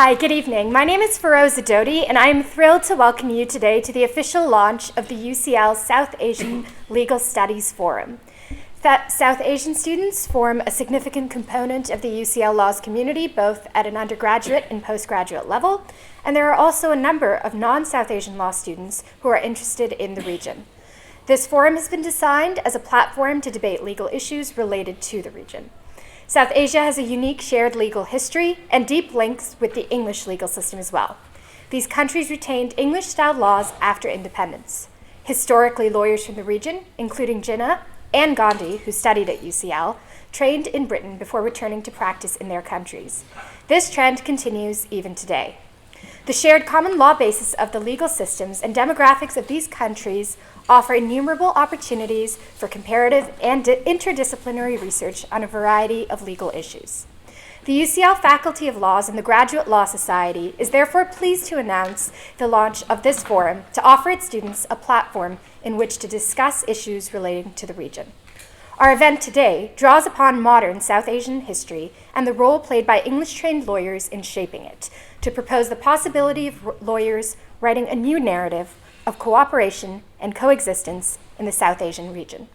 Hi, good evening. My name is Faisal, and I am thrilled to welcome you today to the official launch of the UCL South Asian Legal Studies Forum. South Asian students form a significant component of the UCL Laws community, both at an undergraduate and postgraduate level, and there are also a number of non-South Asian law students who are interested in the region. This forum has been designed as a platform to debate legal issues related to the region. South Asia has a unique shared legal history and deep links with the English legal system as well. These countries retained English-style laws after independence. Historically, lawyers from the region, including Jinnah and Gandhi, who studied at UCL, trained in Britain before returning to practice in their countries. This trend continues even today. The shared common law basis of the legal systems and demographics of these countries offer innumerable opportunities for comparative and interdisciplinary research on a variety of legal issues. The UCL Faculty of Laws and the Graduate Law Society is therefore pleased to announce the launch of this forum to offer its students a platform in which to discuss issues relating to the region. Our event today draws upon modern South Asian history and the role played by English-trained lawyers in shaping it, to propose the possibility of lawyers writing a new narrative of cooperation and coexistence in the South Asian region.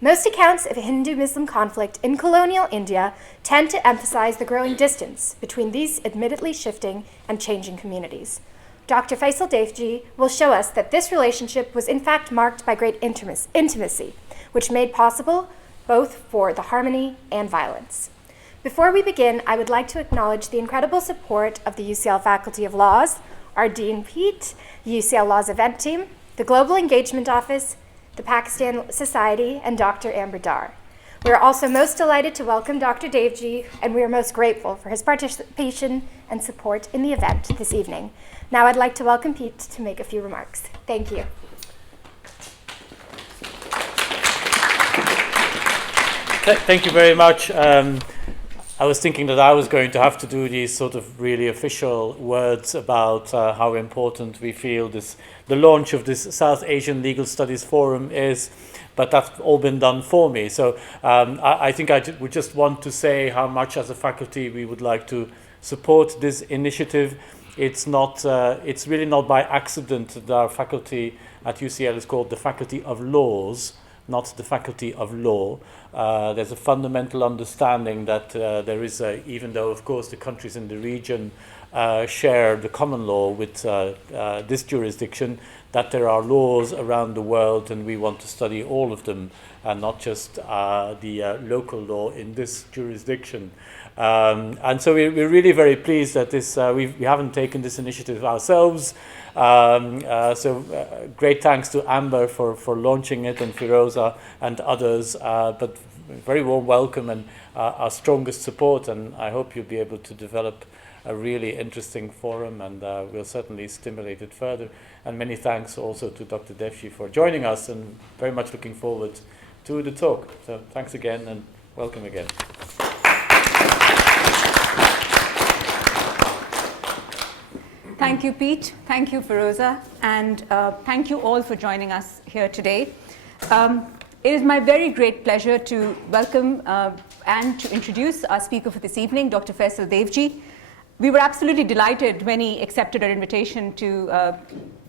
Most accounts of Hindu-Muslim conflict in colonial India tend to emphasize the growing distance between these admittedly shifting and changing communities. Dr. Faisal Devji will show us that this relationship was in fact marked by great intimacy, which made possible both for the harmony and violence. Before we begin, I would like to acknowledge the incredible support of the UCL Faculty of Laws, our Dean Pete, the UCL Laws event team, the Global Engagement Office, the Pakistan Society, and Dr. Amber Darr. We are also most delighted to welcome Dr. Devji, and we are most grateful for his participation and support in the event this evening. Now I'd like to welcome Pete to make a few remarks. Thank you. Thank you very much. I was thinking that I was going to have to do these sort of really official words about how important we feel the launch of this South Asian Legal Studies Forum is, but that's all been done for me. So I think I would just want to say how much as a faculty we would like to support this initiative. It's really not by accident that our faculty at UCL is called the Faculty of Laws, not the Faculty of Law. There's a fundamental understanding that there is, even though, of course, the countries in the region share the common law with this jurisdiction, that there are laws around the world, and we want to study all of them, and not just the local law in this jurisdiction. And so we're really very pleased that we haven't taken this initiative ourselves. So great thanks to Amber for launching it, and Firoza and others, but very warm welcome and our strongest support, and I hope you'll be able to develop a really interesting forum, and we'll certainly stimulate it further. And many thanks also to Dr. Devji for joining us, and very much looking forward to the talk. So thanks again and welcome again. Thank you, Pete. Thank you, Firoza. And thank you all for joining us here today. It is my very great pleasure to welcome and to introduce our speaker for this evening, Dr. Faisal Devji. We were absolutely delighted when he accepted our invitation to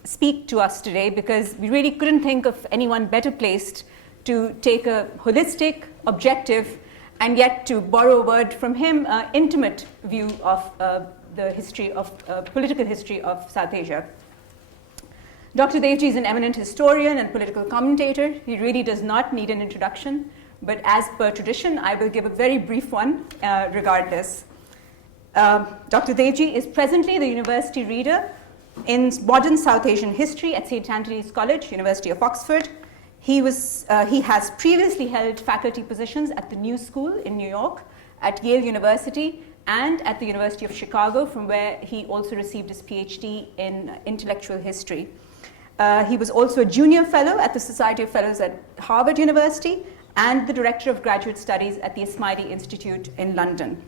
speak to us today, because we really couldn't think of anyone better placed to take a holistic, objective, and yet, to borrow a word from him, intimate view of the history of political history of South Asia. Dr. Devji is an eminent historian and political commentator. He really does not need an introduction, but as per tradition, I will give a very brief one regardless. Dr. Devji is presently the university reader in modern South Asian history at St. Antony's College, University of Oxford. He has previously held faculty positions at the New School in New York, at Yale University, and at the University of Chicago, from where he also received his PhD in intellectual history. He was also a junior fellow at the Society of Fellows at Harvard University and the director of graduate studies at the Ismaili Institute in London.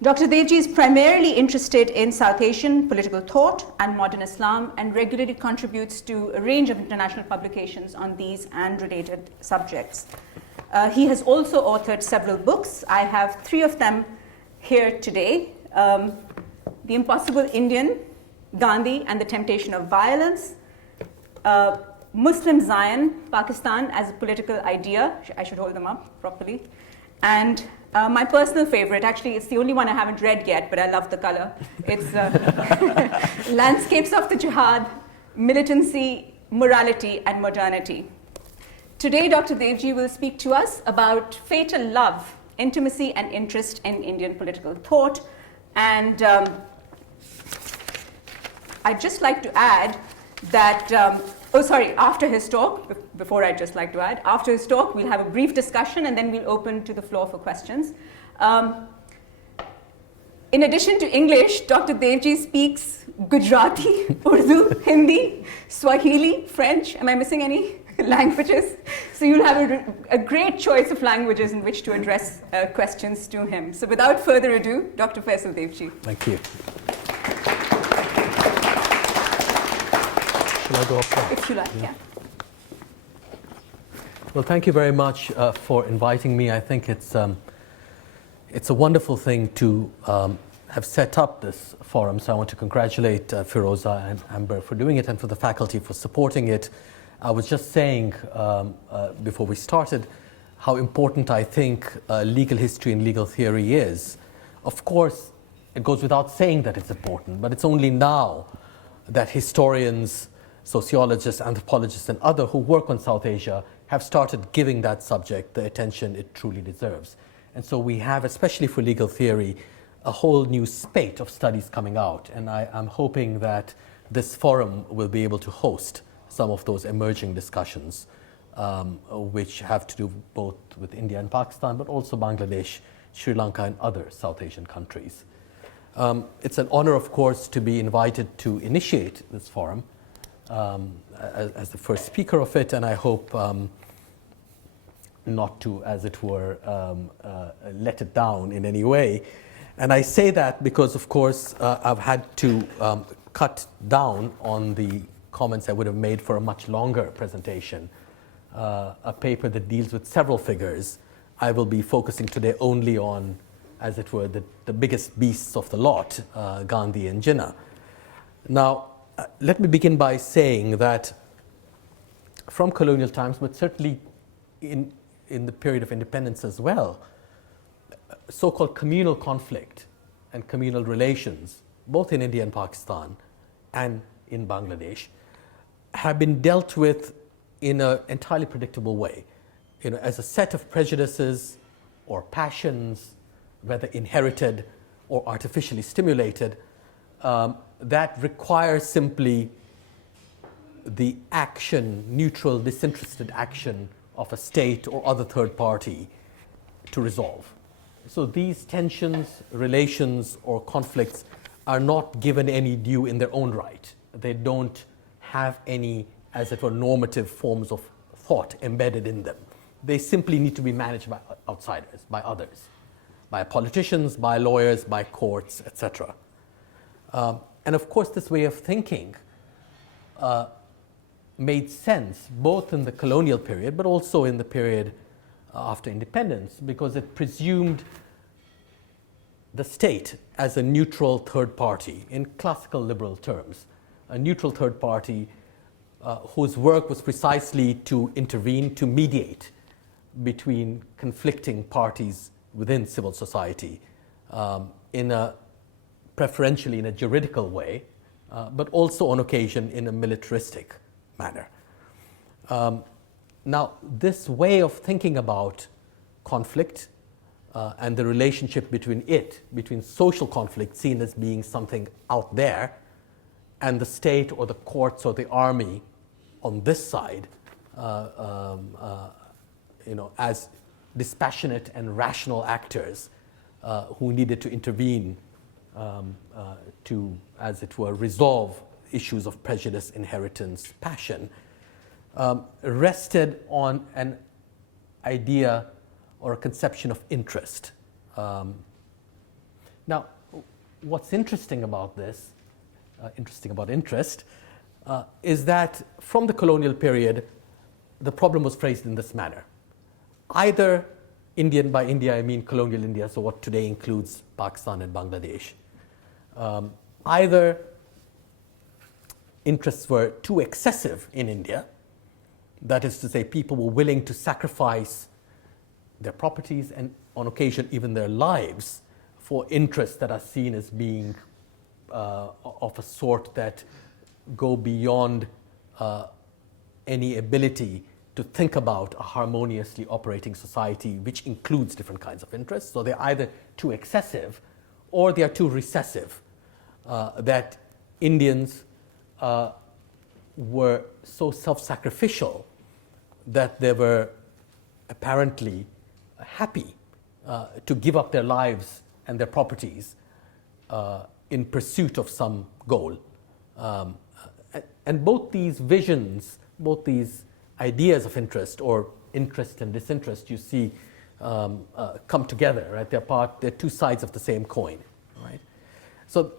Dr. Devji is primarily interested in South Asian political thought and modern Islam, and regularly contributes to a range of international publications on these and related subjects. He has also authored several books. I have 3 of them here today. The Impossible Indian, Gandhi and the Temptation of Violence, Muslim Zion, Pakistan as a political idea. I should hold them up properly. And my personal favorite, actually it's the only one I haven't read yet, but I love the color. It's Landscapes of the Jihad, Militancy, Morality and Modernity. Today, Dr. Devji will speak to us about fatal love, intimacy and interest in Indian political thought. And I'd just like to add that, after his talk, before I'd just like to add, after his talk, we'll have a brief discussion and then we'll open to the floor for questions. In addition to English, Dr. Devji speaks Gujarati, Urdu, Hindi, Swahili, French. Am I missing any languages? So you'll have a great choice of languages in which to address questions to him. So without further ado, Dr. Faisal Devji. Thank you. Shall I go up front? If you like, yeah. Well, thank you very much for inviting me. I think it's a wonderful thing to have set up this forum. So I want to congratulate Firoza and Amber for doing it and for the faculty for supporting it. I was just saying before we started how important I think legal history and legal theory is. Of course, it goes without saying that it's important, but it's only now that historians, sociologists, anthropologists, and others who work on South Asia have started giving that subject the attention it truly deserves. And so we have, especially for legal theory, a whole new spate of studies coming out. And I'm hoping that this forum will be able to host some of those emerging discussions, which have to do both with India and Pakistan, but also Bangladesh, Sri Lanka, and other South Asian countries. It's an honor, of course, to be invited to initiate this forum as the first speaker of it, and I hope not to, as it were, let it down in any way. And I say that because, of course, I've had to cut down on the comments I would have made for a much longer presentation, a paper that deals with several figures. I will be focusing today only on, as it were, the biggest beasts of the lot, Gandhi and Jinnah. Now, let me begin by saying that from colonial times, but certainly in the period of independence as well, so-called communal conflict and communal relations, both in India and Pakistan and in Bangladesh, have been dealt with in an entirely predictable way, as a set of prejudices or passions, whether inherited or artificially stimulated, that require simply the action, neutral, disinterested action of a state or other third party to resolve. So these tensions, relations, or conflicts are not given any due in their own right. They don't have any, as it were, normative forms of thought embedded in them. They simply need to be managed by outsiders, by others, by politicians, by lawyers, by courts, etc. And of course, this way of thinking made sense both in the colonial period, but also in the period after independence, because it presumed the state as a neutral third party, in classical liberal terms, a neutral third party whose work was precisely to intervene, to mediate between conflicting parties within civil society, preferentially in a juridical way, but also on occasion in a militaristic manner. Now, this way of thinking about conflict and the relationship between social conflict seen as being something out there, and the state or the courts or the army on this side, as dispassionate and rational actors who needed to intervene to, as it were, resolve issues of prejudice, inheritance, passion, rested on an idea or a conception of interest. Now, what's interesting about this, interest, is that from the colonial period, the problem was phrased in this manner. Either Indian, by India I mean colonial India, so what today includes Pakistan and Bangladesh, Either interests were too excessive in India, that is to say, people were willing to sacrifice their properties and on occasion even their lives for interests that are seen as being of a sort that go beyond any ability to think about a harmoniously operating society which includes different kinds of interests. So they're either too excessive or they are too recessive, that Indians were so self-sacrificial that they were apparently happy to give up their lives and their properties in pursuit of some goal. And both these visions, both these ideas of interest or interest and disinterest, you see come together, right? They're two sides of the same coin, right? So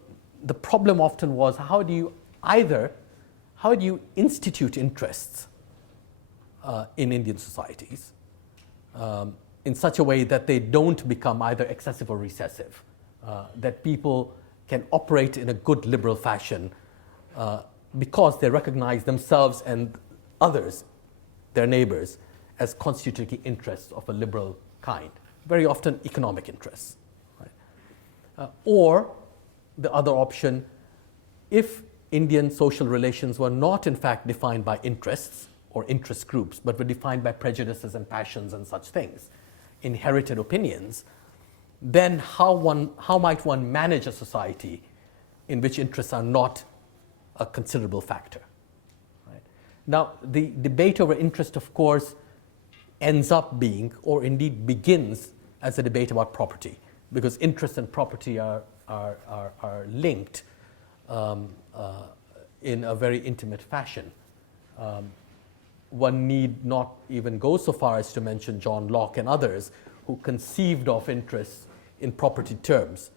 the problem often was how do you institute interests in Indian societies in such a way that they don't become either excessive or recessive, that people can operate in a good liberal fashion because they recognize themselves and others, their neighbors, as constituting interests of a liberal kind, very often economic interests. Right? Or the other option, if Indian social relations were not in fact defined by interests or interest groups, but were defined by prejudices and passions and such things, inherited opinions, then how might one manage a society in which interests are not a considerable factor? Right? Now, the debate over interest, of course, ends up being, or indeed begins, as a debate about property, because interest and property are linked in a very intimate fashion. One need not even go so far as to mention John Locke and others who conceived of interests in property terms.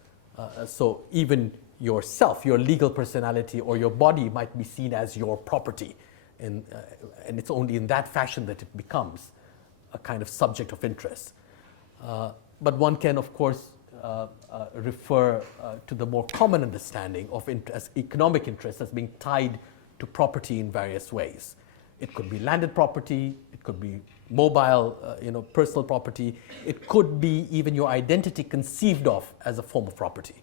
So even yourself, your legal personality or your body might be seen as your property. And it's only in that fashion that it becomes a kind of subject of interest. But one can, of course, refer to the more common understanding of interest, economic interest as being tied to property in various ways. It could be landed property, it could be mobile, personal property. It could be even your identity conceived of as a form of property.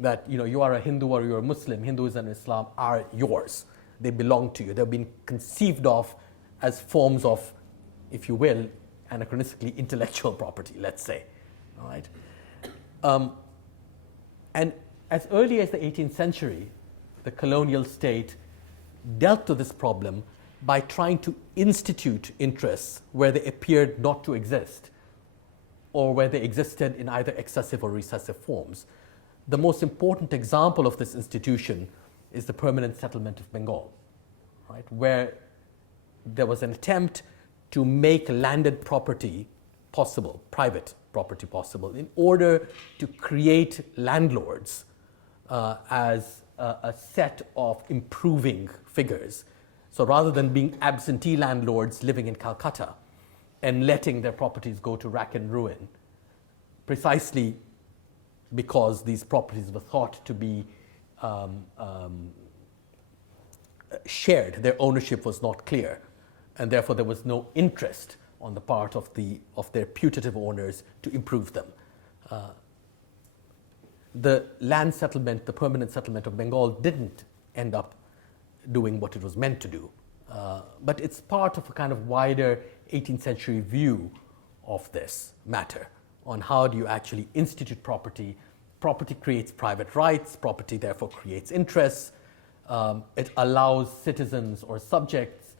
That you are a Hindu or you're a Muslim, Hinduism and Islam are yours. They belong to you. They've been conceived of as forms of, if you will, anachronistically intellectual property, let's say. All right? And as early as the 18th century, the colonial state dealt with this problem by trying to institute interests where they appeared not to exist or where they existed in either excessive or recessive forms. The most important example of this institution is the permanent settlement of Bengal, right, where there was an attempt to make landed property possible, private property possible, in order to create landlords as a set of improving figures. So rather than being absentee landlords living in Calcutta and letting their properties go to rack and ruin, precisely because these properties were thought to be shared, their ownership was not clear, and therefore there was no interest on the part of their putative owners to improve them. The land settlement, the permanent settlement of Bengal didn't end up doing what it was meant to do. But it's part of a kind of wider 18th century view of this matter on how do you actually institute property. Property creates private rights, property therefore creates interests. It allows citizens or subjects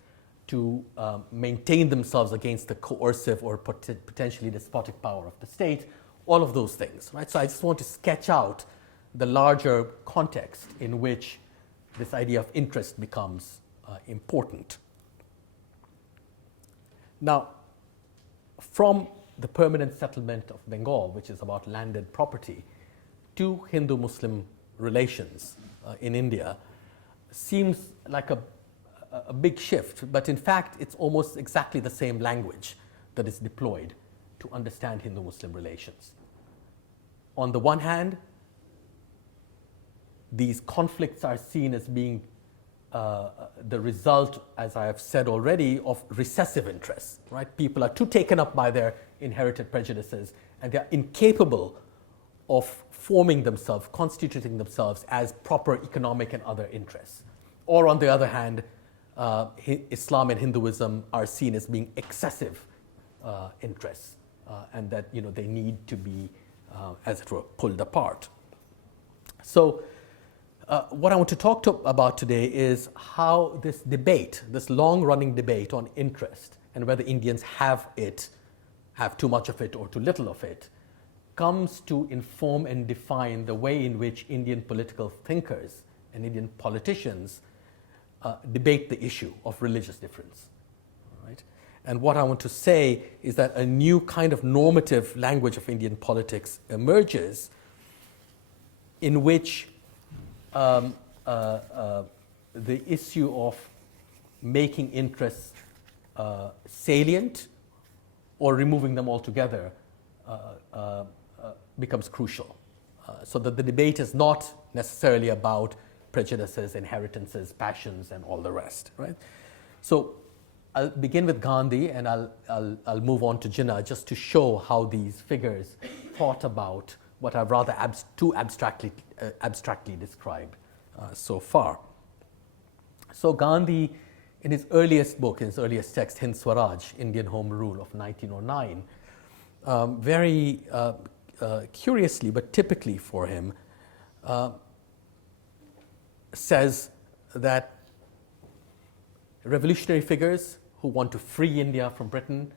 to maintain themselves against the coercive or potentially despotic power of the state, all of those things, right? So I just want to sketch out the larger context in which this idea of interest becomes important. Now, from the permanent settlement of Bengal, which is about landed property, to Hindu-Muslim relations in India, seems like a big shift, but in fact, it's almost exactly the same language that is deployed to understand Hindu-Muslim relations. On the one hand, these conflicts are seen as being the result, as I have said already, of recessive interests, right? People are too taken up by their inherited prejudices, and they are incapable of forming themselves, constituting themselves as proper economic and other interests. Or on the other hand, Islam and Hinduism are seen as being excessive interests, and that they need to be, as it were, pulled apart. So what I want to talk about today is how this debate, this long-running debate on interest and whether Indians have too much of it or too little of it, comes to inform and define the way in which Indian political thinkers and Indian politicians debate the issue of religious difference. Right? And what I want to say is that a new kind of normative language of Indian politics emerges in which the issue of making interests salient or removing them altogether becomes crucial. So that the debate is not necessarily about prejudices, inheritances, passions, and all the rest. Right? So I'll begin with Gandhi, and I'll move on to Jinnah just to show how these figures thought about what I've rather too abstractly described so far. So Gandhi, in his earliest book, in his earliest text, Hind Swaraj, Indian Home Rule of 1909, very curiously but typically for him, says that revolutionary figures who want to free India from Britain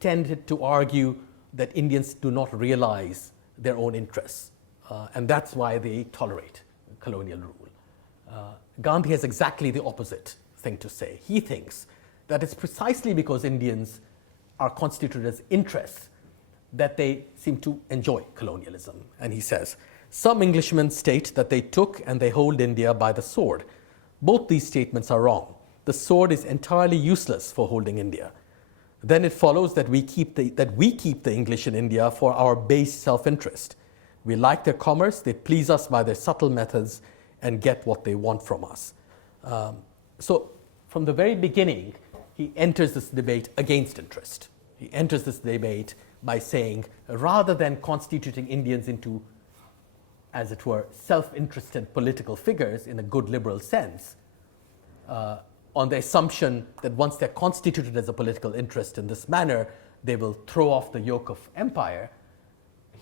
tended to argue that Indians do not realize their own interests, and that's why they tolerate colonial rule. Gandhi has exactly the opposite thing to say. He thinks that it's precisely because Indians are constituted as interests that they seem to enjoy colonialism. And he says, some Englishmen state that they took and they hold India by the sword. Both these statements are wrong. The sword is entirely useless for holding India. Then it follows that we keep the English in India for our base self-interest. We like their commerce, they please us by their subtle methods and get what they want from us. So from the very beginning, he enters this debate against interest. He enters this debate by saying, rather than constituting Indians into, as it were, self-interested political figures in a good liberal sense, on the assumption that once they're constituted as a political interest in this manner, they will throw off the yoke of empire,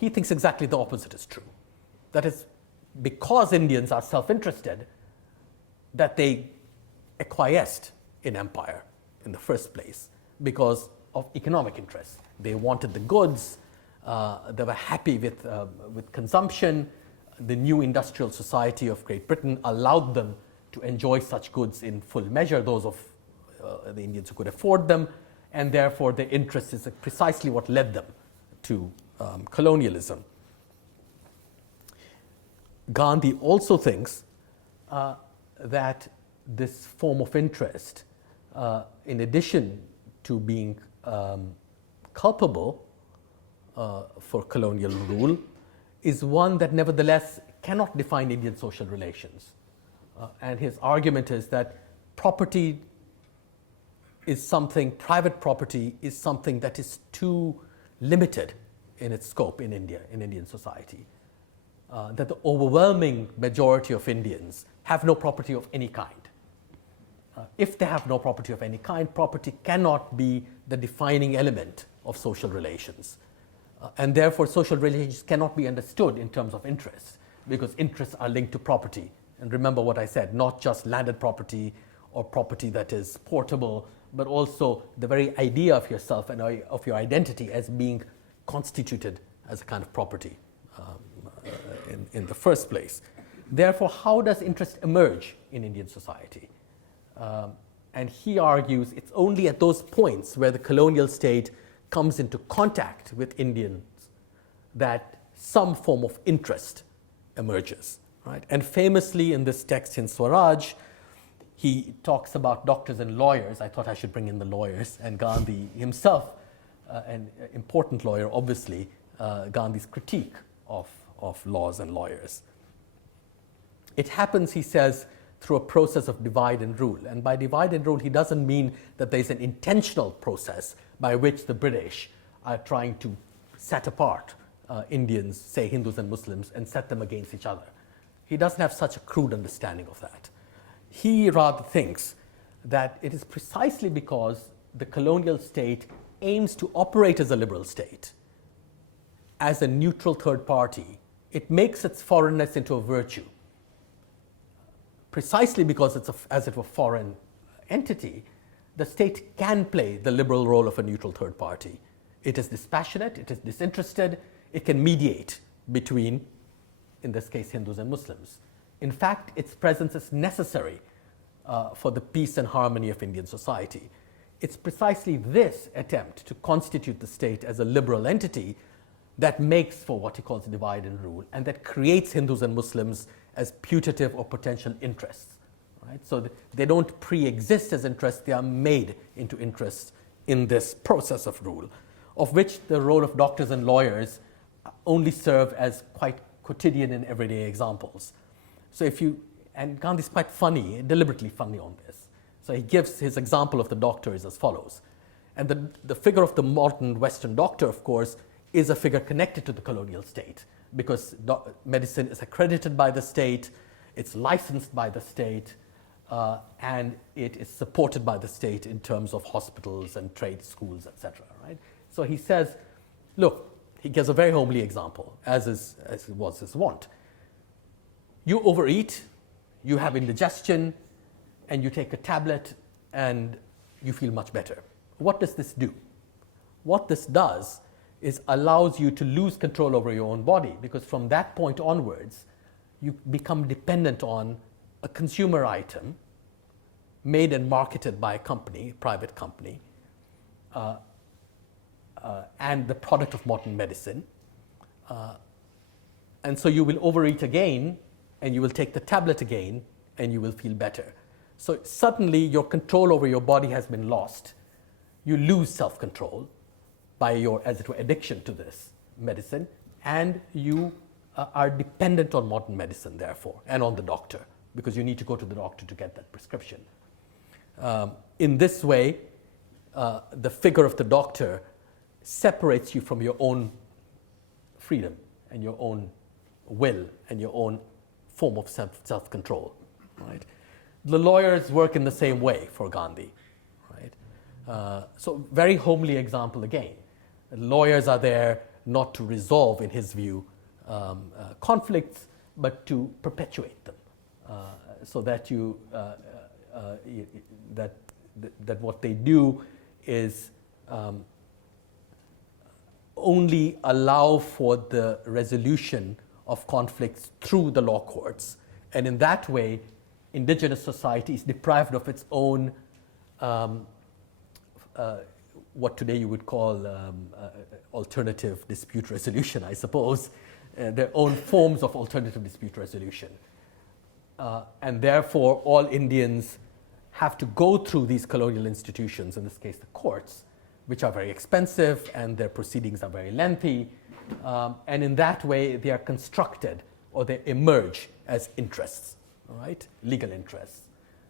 he thinks exactly the opposite is true. That is, because Indians are self-interested, that they acquiesced in empire in the first place because of economic interests. They wanted the goods, they were happy with consumption. The new industrial society of Great Britain allowed them to enjoy such goods in full measure, those of the Indians who could afford them, and therefore their interest is precisely what led them to colonialism. Gandhi also thinks that this form of interest, in addition to being culpable for colonial rule, is one that nevertheless cannot define Indian social relations. And his argument is that property is something, private property is something that is too limited in its scope in India, in Indian society. That the overwhelming majority of Indians have no property of any kind. If they have no property of any kind, property cannot be the defining element of social relations. And therefore, social relations cannot be understood in terms of interests, because interests are linked to property. And remember what I said, not just landed property or property that is portable, but also the very idea of yourself and of your identity as being constituted as a kind of property in the first place. Therefore, how does interest emerge in Indian society? And he argues it's only at those points where the colonial state comes into contact with Indians that some form of interest emerges. Right? And famously in this text in Swaraj, he talks about doctors and lawyers. I thought I should bring in the lawyers, and Gandhi himself, an important lawyer, obviously, Gandhi's critique of laws and lawyers. It happens, he says, through a process of divide and rule. And by divide and rule, he doesn't mean that there's an intentional process by which the British are trying to set apart Indians, say Hindus and Muslims, and set them against each other. He doesn't have such a crude understanding of that. He rather thinks that it is precisely because the colonial state aims to operate as a liberal state, as a neutral third party. It makes its foreignness into a virtue. Precisely because it's as it were foreign entity, the state can play the liberal role of a neutral third party. It is dispassionate, it is disinterested, it can mediate between, in this case, Hindus and Muslims. In fact, its presence is necessary for the peace and harmony of Indian society. It's precisely this attempt to constitute the state as a liberal entity that makes for what he calls divide and rule, and that creates Hindus and Muslims as putative or potential interests. Right? So they don't pre-exist as interests, they are made into interests in this process of rule, of which the role of doctors and lawyers only serve as quite quotidian and everyday examples. So and Gandhi's quite funny, deliberately funny on this. So he gives his example of the doctor is as follows. And the figure of the modern Western doctor, of course, is a figure connected to the colonial state, because medicine is accredited by the state, it's licensed by the state, and it is supported by the state in terms of hospitals and trade schools, etc. Right? So he says, look, he gives a very homely example, as was his wont. You overeat, you have indigestion, and you take a tablet, and you feel much better. What does this do? What this does is allows you to lose control over your own body, because from that point onwards, you become dependent on a consumer item made and marketed by a company, a private company, and the product of modern medicine. And so you will overeat again, and you will take the tablet again, and you will feel better. So suddenly your control over your body has been lost. You lose self-control by your, as it were, addiction to this medicine, and you are dependent on modern medicine, therefore, and on the doctor, because you need to go to the doctor to get that prescription. In this way, the figure of the doctor separates you from your own freedom and your own will and your own form of self-control. Right? The lawyers work in the same way for Gandhi. Right? So very homely example again. Lawyers are there not to resolve, in his view, conflicts, but to perpetuate them, so that that what they do is only allow for the resolution of conflicts through the law courts, and in that way, indigenous society is deprived of its own what today you would call alternative dispute resolution, I suppose, their own forms of alternative dispute resolution. And therefore, all Indians have to go through these colonial institutions, in this case the courts, which are very expensive and their proceedings are very lengthy. And in that way, they are constructed or they emerge as interests, right? Legal interests.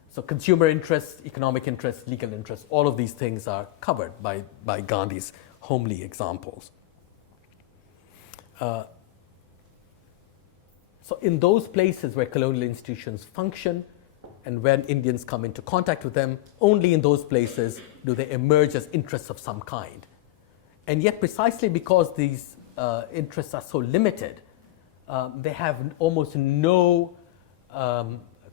So consumer interests, economic interests, legal interests, all of these things are covered by Gandhi's homely examples. So in those places where colonial institutions function and when Indians come into contact with them, only in those places do they emerge as interests of some kind. And yet precisely because these interests are so limited, they have almost no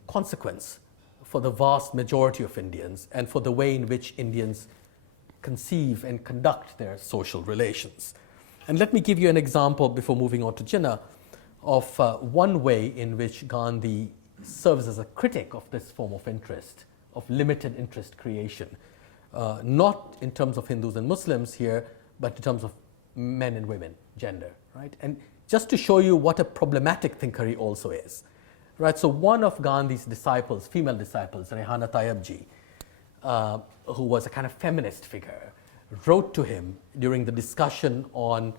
consequence for the vast majority of Indians and for the way in which Indians conceive and conduct their social relations. And let me give you an example before moving on to Jinnah of one way in which Gandhi serves as a critic of this form of interest, of limited interest creation, not in terms of Hindus and Muslims here, but in terms of men and women, gender, right? And just to show you what a problematic thinker he also is, right? So one of Gandhi's disciples, female disciples, Rehana Tayyabji, who was a kind of feminist figure, wrote to him during the discussion on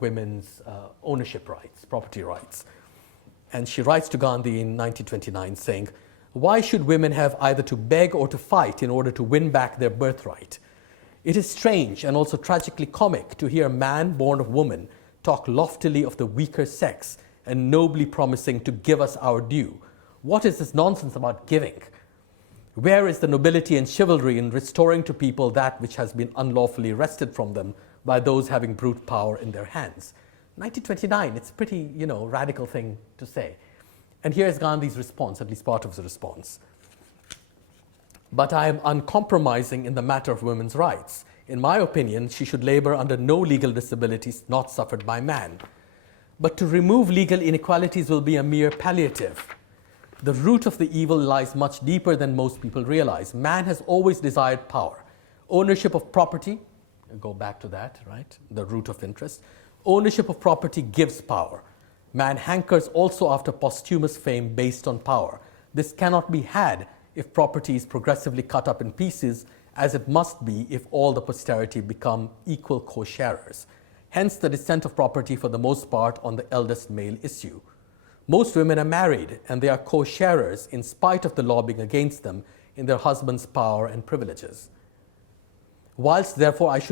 women's ownership rights, property rights. And she writes to Gandhi in 1929 saying, "Why should women have either to beg or to fight in order to win back their birthright? It is strange and also tragically comic to hear a man born of woman talk loftily of the weaker sex and nobly promising to give us our due. What is this nonsense about giving? Where is the nobility and chivalry in restoring to people that which has been unlawfully wrested from them by those having brute power in their hands?" 1929, it's a pretty, radical thing to say. And here's Gandhi's response, at least part of the response. "But I am uncompromising in the matter of women's rights. In my opinion, she should labor under no legal disabilities not suffered by man. But to remove legal inequalities will be a mere palliative. The root of the evil lies much deeper than most people realize. Man has always desired power. Ownership of property," go back to that, right? The root of interest. "Ownership of property gives power. Man hankers also after posthumous fame based on power. This cannot be had if property is progressively cut up in pieces, as it must be if all the posterity become equal co-sharers. Hence the descent of property for the most part on the eldest male issue. Most women are married, and they are co-sharers in spite of the law being against them in their husband's power and privileges. Whilst therefore I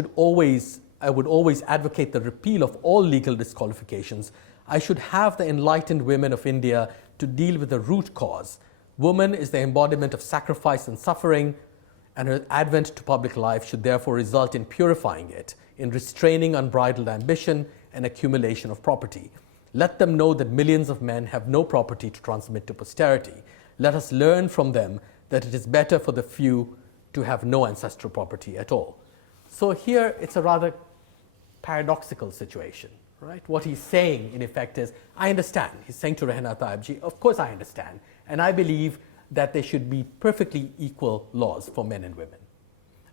would always advocate the repeal of all legal disqualifications, I should have the enlightened women of India to deal with the root cause. Woman is the embodiment of sacrifice and suffering, and her advent to public life should therefore result in purifying it, in restraining unbridled ambition and accumulation of property. Let them know that millions of men have no property to transmit to posterity. Let us learn from them that it is better for the few to have no ancestral property at all." So here it's a rather paradoxical situation, right? What he's saying, in effect, is, I understand. He's saying to Rehna Taibji, of course I understand. And I believe that there should be perfectly equal laws for men and women.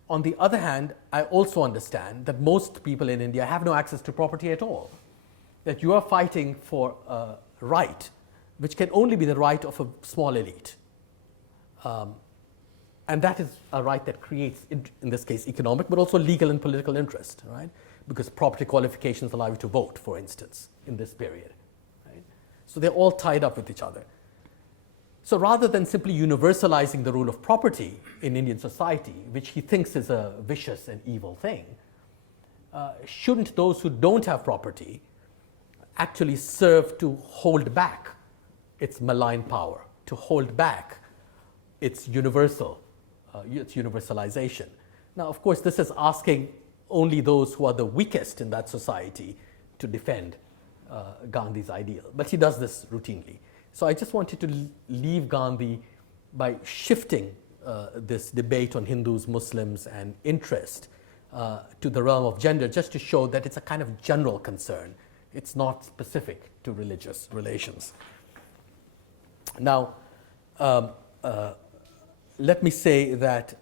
On the other hand, I also understand that most people in India have no access to property at all. That you are fighting for a right which can only be the right of a small elite. And that is a right that creates, in this case, economic, but also legal and political interest, right? Because property qualifications allow you to vote, for instance, in this period. Right? So they're all tied up with each other. So rather than simply universalizing the rule of property in Indian society, which he thinks is a vicious and evil thing, shouldn't those who don't have property actually serve to hold back its malign power, to hold back its universalization? Now, of course, this is asking only those who are the weakest in that society to defend Gandhi's ideal. But he does this routinely. So I just wanted to leave Gandhi by shifting this debate on Hindus, Muslims, and interest to the realm of gender, just to show that it's a kind of general concern. It's not specific to religious relations. Now, let me say that,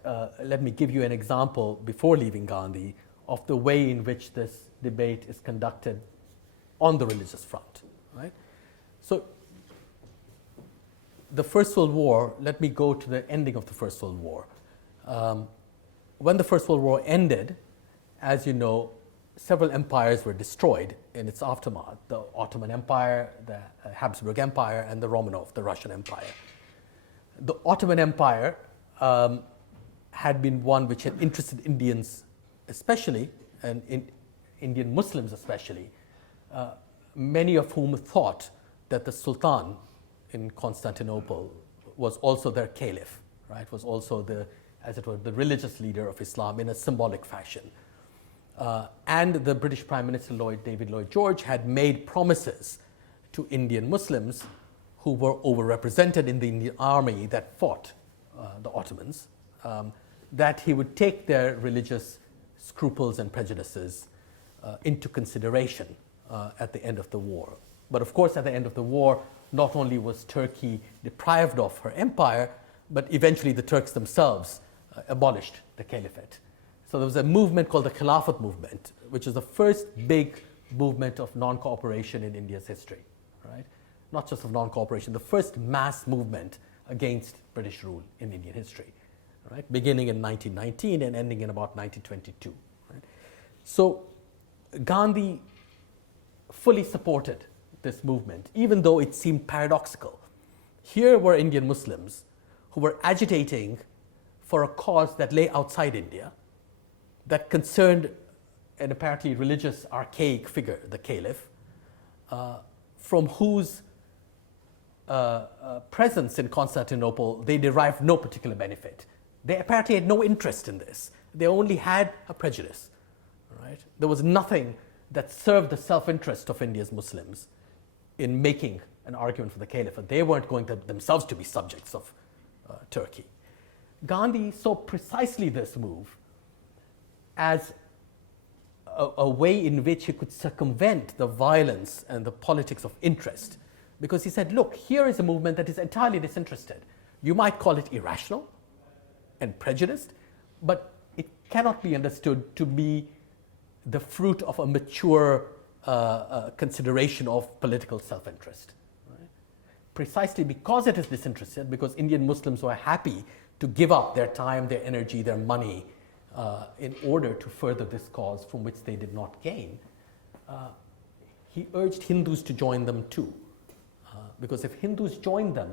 let me give you an example before leaving Gandhi of the way in which this debate is conducted on the religious front. Right? So, the First World War, let me go to the ending of the First World War. When the First World War ended, as you know, several empires were destroyed in its aftermath. The Ottoman Empire, the Habsburg Empire, and the Romanov, the Russian Empire. The Ottoman Empire had been one which had interested Indians especially, and Indian Muslims especially, many of whom thought that the Sultan in Constantinople was also their caliph, right? Was also as it were, the religious leader of Islam in a symbolic fashion. And the British Prime Minister David Lloyd George had made promises to Indian Muslims who were overrepresented in the Indian army that fought the Ottomans, that he would take their religious scruples and prejudices into consideration at the end of the war. But of course, at the end of the war, not only was Turkey deprived of her empire, but eventually the Turks themselves abolished the caliphate. So there was a movement called the Khilafat movement, which is the first big movement of non-cooperation in India's history, right? Not just of non-cooperation, the first mass movement against British rule in Indian history, right? Beginning in 1919 and ending in about 1922. Right? So Gandhi fully supported this movement, even though it seemed paradoxical. Here were Indian Muslims who were agitating for a cause that lay outside India, that concerned an apparently religious, archaic figure, the caliph, from whose presence in Constantinople they derived no particular benefit. They apparently had no interest in this. They only had a prejudice. Right? There was nothing that served the self-interest of India's Muslims in making an argument for the caliphate. They weren't going to themselves to be subjects of Turkey. Gandhi saw precisely this move as a way in which he could circumvent the violence and the politics of interest, because he said, look, here is a movement that is entirely disinterested. You might call it irrational and prejudiced, but it cannot be understood to be the fruit of a mature consideration of political self-interest. Right? Precisely because it is disinterested, because Indian Muslims were happy to give up their time, their energy, their money in order to further this cause from which they did not gain, he urged Hindus to join them too. Because if Hindus joined them,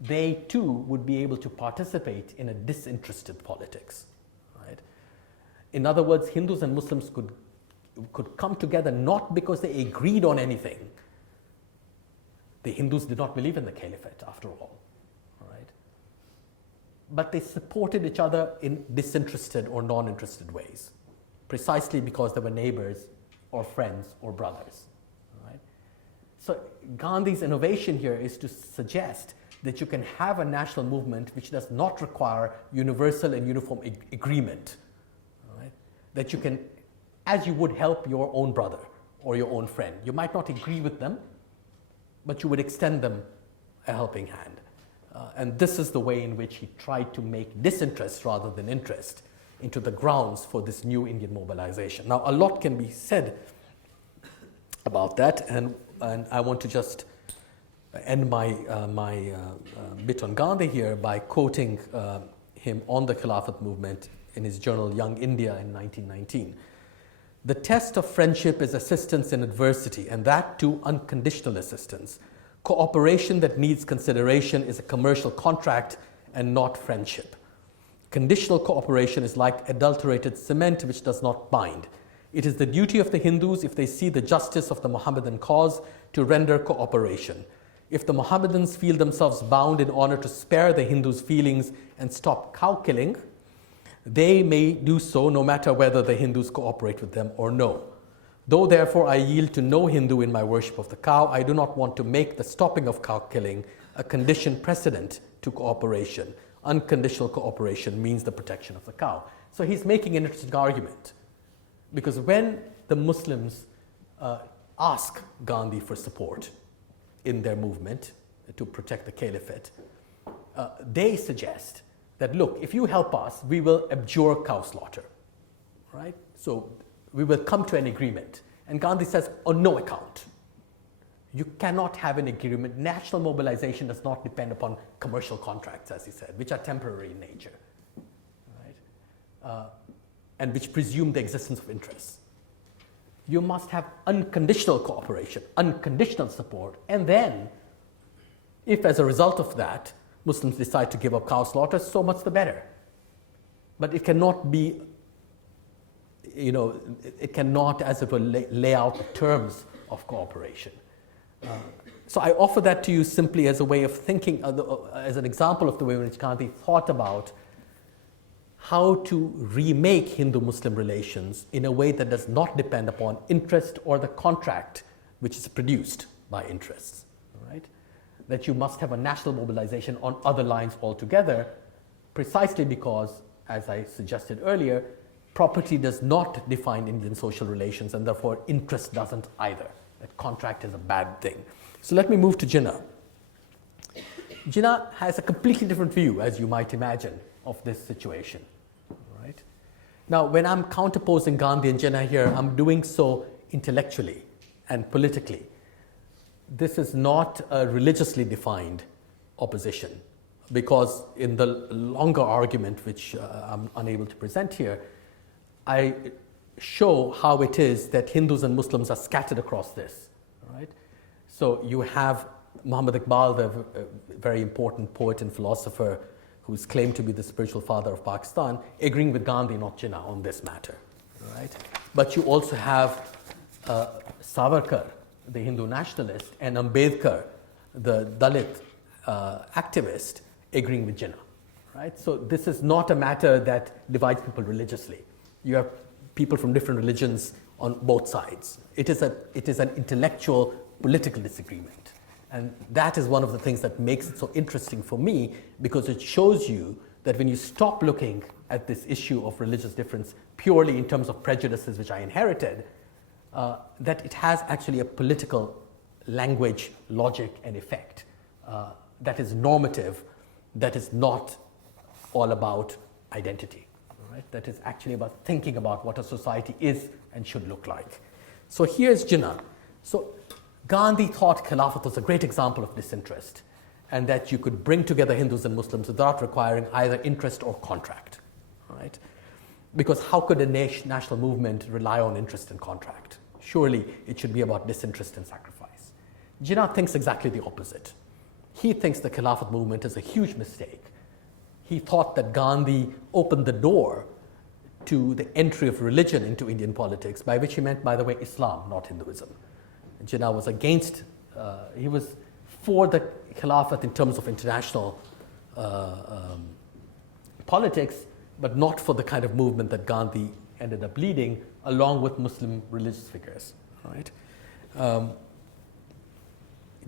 they too would be able to participate in a disinterested politics. Right? In other words, Hindus and Muslims could come together not because they agreed on anything. The Hindus did not believe in the caliphate, after all. Right? But they supported each other in disinterested or non-interested ways, precisely because they were neighbors or friends or brothers. Right? So Gandhi's innovation here is to suggest that you can have a national movement which does not require universal and uniform agreement. Right? That you can, as you would help your own brother or your own friend. You might not agree with them, but you would extend them a helping hand. And this is the way in which he tried to make disinterest rather than interest into the grounds for this new Indian mobilization. Now, a lot can be said about that, and I want to just end my bit on Gandhi here by quoting him on the Khilafat movement in his journal Young India in 1919. The test of friendship is assistance in adversity, and that too unconditional assistance. Cooperation that needs consideration is a commercial contract and not friendship. Conditional cooperation is like adulterated cement which does not bind. It is the duty of the Hindus, if they see the justice of the Mohammedan cause, to render cooperation. If the Mohammedans feel themselves bound in honor to spare the Hindus' feelings and stop cow killing, they may do so no matter whether the Hindus cooperate with them or no. Though therefore I yield to no Hindu in my worship of the cow, I do not want to make the stopping of cow killing a condition precedent to cooperation. Unconditional cooperation means the protection of the cow. So he's making an interesting argument, because when the Muslims ask Gandhi for support in their movement to protect the caliphate, they suggest that, look, if you help us, we will abjure cow slaughter, right? So we will come to an agreement. And Gandhi says, on no account. You cannot have an agreement. National mobilization does not depend upon commercial contracts, as he said, which are temporary in nature, right? And which presume the existence of interests. You must have unconditional cooperation, unconditional support, and then, if as a result of that, Muslims decide to give up cow slaughter, so much the better. But it cannot be, it cannot, as it were, lay out the terms of cooperation. So I offer that to you simply as a way of thinking, as an example of the way in which Gandhi thought about how to remake Hindu-Muslim relations in a way that does not depend upon interest or the contract which is produced by interests, right? That you must have a national mobilization on other lines altogether, precisely because, as I suggested earlier, property does not define Indian social relations, and therefore interest doesn't either. That contract is a bad thing. So let me move to Jinnah. Jinnah has a completely different view, as you might imagine, of this situation. Right? Now, when I'm counterposing Gandhi and Jinnah here, I'm doing so intellectually and politically. This is not a religiously defined opposition, because in the longer argument, which I'm unable to present here, I show how it is that Hindus and Muslims are scattered across this. Right? So you have Muhammad Iqbal, the very important poet and philosopher who's claimed to be the spiritual father of Pakistan, agreeing with Gandhi, not Jinnah, on this matter, right? But you also have Savarkar, the Hindu nationalist, and Ambedkar, the Dalit activist, agreeing with Jinnah, right? So this is not a matter that divides people religiously. You have people from different religions on both sides. It is an intellectual, political disagreement. And that is one of the things that makes it so interesting for me, because it shows you that when you stop looking at this issue of religious difference purely in terms of prejudices which I inherited, that it has actually a political language, logic, and effect that is normative, that is not all about identity, right? That is actually about thinking about what a society is and should look like. So here's Jinnah. So Gandhi thought Khilafat was a great example of disinterest, and that you could bring together Hindus and Muslims without requiring either interest or contract, right? Because how could a national movement rely on interest and contract? Surely it should be about disinterest and sacrifice. Jinnah thinks exactly the opposite. He thinks the Khilafat movement is a huge mistake. He thought that Gandhi opened the door to the entry of religion into Indian politics, by which he meant, by the way, Islam, not Hinduism. Jinnah was against, he was for the Khilafat in terms of international politics, but not for the kind of movement that Gandhi ended up leading, along with Muslim religious figures, right?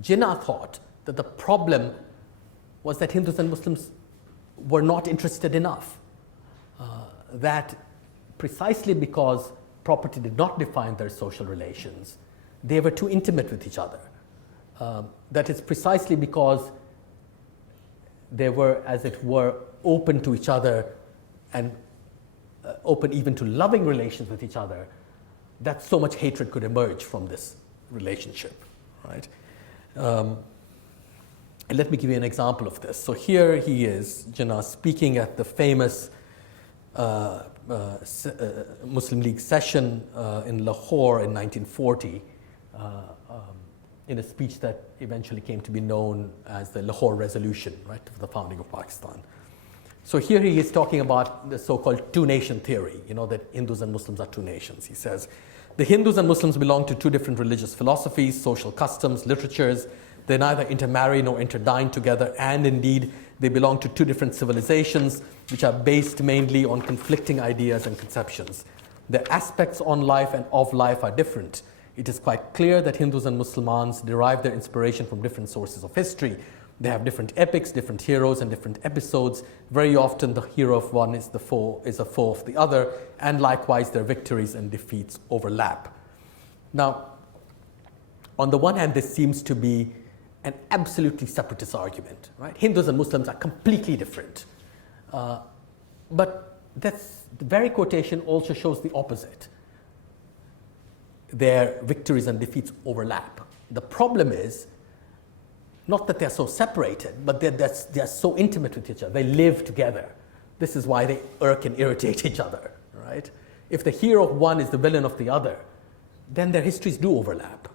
Jinnah thought that the problem was that Hindus and Muslims were not interested enough, that precisely because property did not define their social relations, they were too intimate with each other. That is precisely because they were, as it were, open to each other and open even to loving relations with each other, that so much hatred could emerge from this relationship, right? And let me give you an example of this. So here he is, Jinnah, speaking at the famous Muslim League session in Lahore in 1940, in a speech that eventually came to be known as the Lahore Resolution, right, for the founding of Pakistan. So here he is talking about the so-called two-nation theory, that Hindus and Muslims are two nations. He says, the Hindus and Muslims belong to two different religious philosophies, social customs, literatures. They neither intermarry nor interdine together, and indeed they belong to two different civilizations which are based mainly on conflicting ideas and conceptions. Their aspects on life and of life are different. It is quite clear that Hindus and Muslimans derive their inspiration from different sources of history. They have different epics, different heroes, and different episodes. Very often the hero of one is a foe of the other, and likewise their victories and defeats overlap. Now, on the one hand, this seems to be an absolutely separatist argument, right? Hindus and Muslims are completely different. But the very quotation also shows the opposite. Their victories and defeats overlap. The problem is not that they're so separated, but they're so intimate with each other. They live together. This is why they irk and irritate each other, right? If the hero of one is the villain of the other, then their histories do overlap.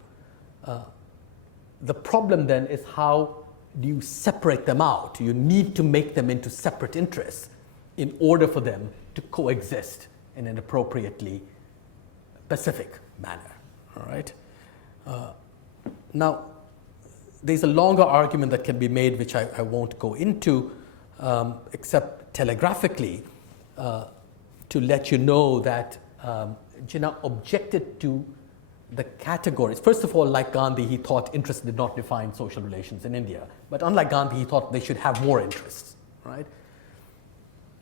The problem then is, how do you separate them out? You need to make them into separate interests in order for them to coexist in an appropriately pacific manner, all right? Now, there's a longer argument that can be made, which I won't go into, except telegraphically, to let you know that Jinnah objected to the categories. First of all, like Gandhi, he thought interest did not define social relations in India. But unlike Gandhi, he thought they should have more interests, right?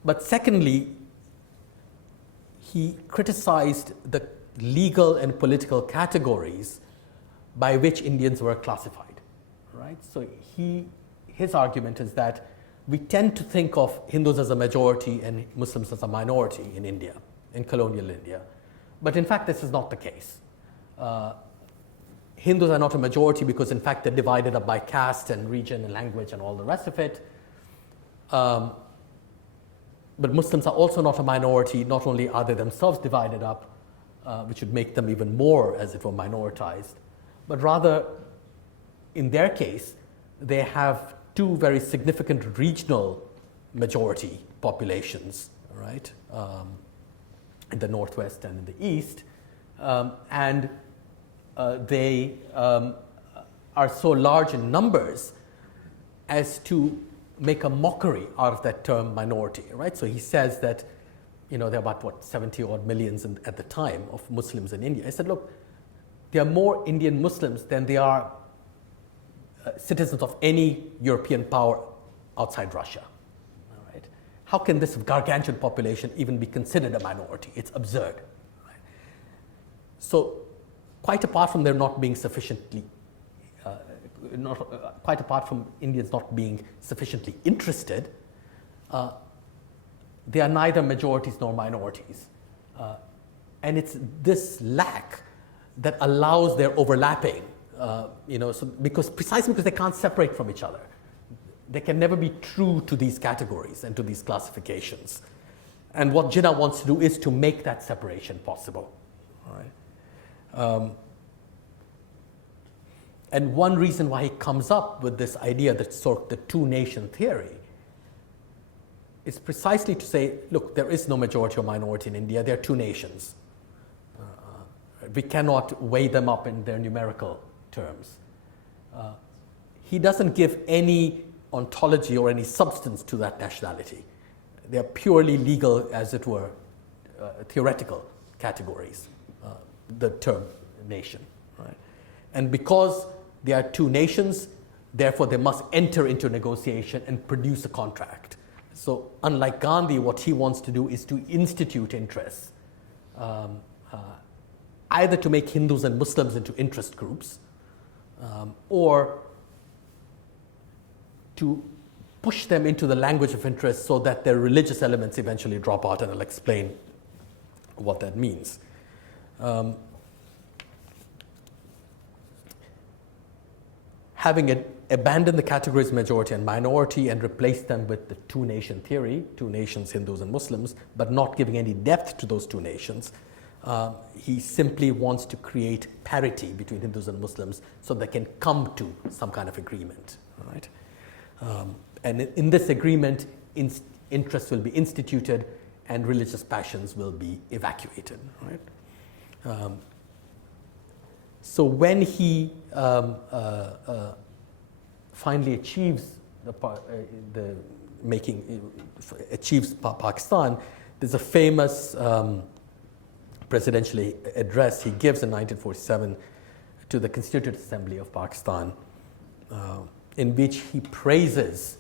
But secondly, he criticized the legal and political categories by which Indians were classified, right? So his argument is that we tend to think of Hindus as a majority and Muslims as a minority in India, in colonial India. But in fact, this is not the case. Hindus are not a majority because in fact they're divided up by caste and region and language and all the rest of it. But Muslims are also not a minority. Not only are they themselves divided up, which would make them even more, as it were, minoritized, but rather in their case, they have two very significant regional majority populations, right, in the Northwest and in the East, and they are so large in numbers as to make a mockery out of that term minority, right? So he says that, there are about, 70 odd millions at the time of Muslims in India. I said, look, there are more Indian Muslims than there are citizens of any European power outside Russia. All right? How can this gargantuan population even be considered a minority? It's absurd. Right? So, quite apart from there not being sufficiently, quite apart from Indians not being sufficiently interested, they are neither majorities nor minorities. And it's this lack that allows their overlapping, precisely because they can't separate from each other. They can never be true to these categories and to these classifications. And what Jinnah wants to do is to make that separation possible. All right? And one reason why he comes up with this idea, that sort of the two-nation theory, is precisely to say, look, there is no majority or minority in India, there are two nations. We cannot weigh them up in their numerical terms. He doesn't give any ontology or any substance to that nationality. They are purely legal, as it were, theoretical categories, the term nation. Right? And because they are two nations, therefore they must enter into negotiation and produce a contract. So unlike Gandhi, what he wants to do is to institute interests, either to make Hindus and Muslims into interest groups, or to push them into the language of interest so that their religious elements eventually drop out, and I'll explain what that means. Having abandoned the categories majority and minority and replaced them with the two-nation theory, two nations, Hindus and Muslims, but not giving any depth to those two nations, he simply wants to create parity between Hindus and Muslims so they can come to some kind of agreement. Right? And in this agreement, interests will be instituted and religious passions will be evacuated. Right? So when he finally achieves achieves Pakistan, there's a famous presidential address he gives in 1947 to the Constituent Assembly of Pakistan, in which he praises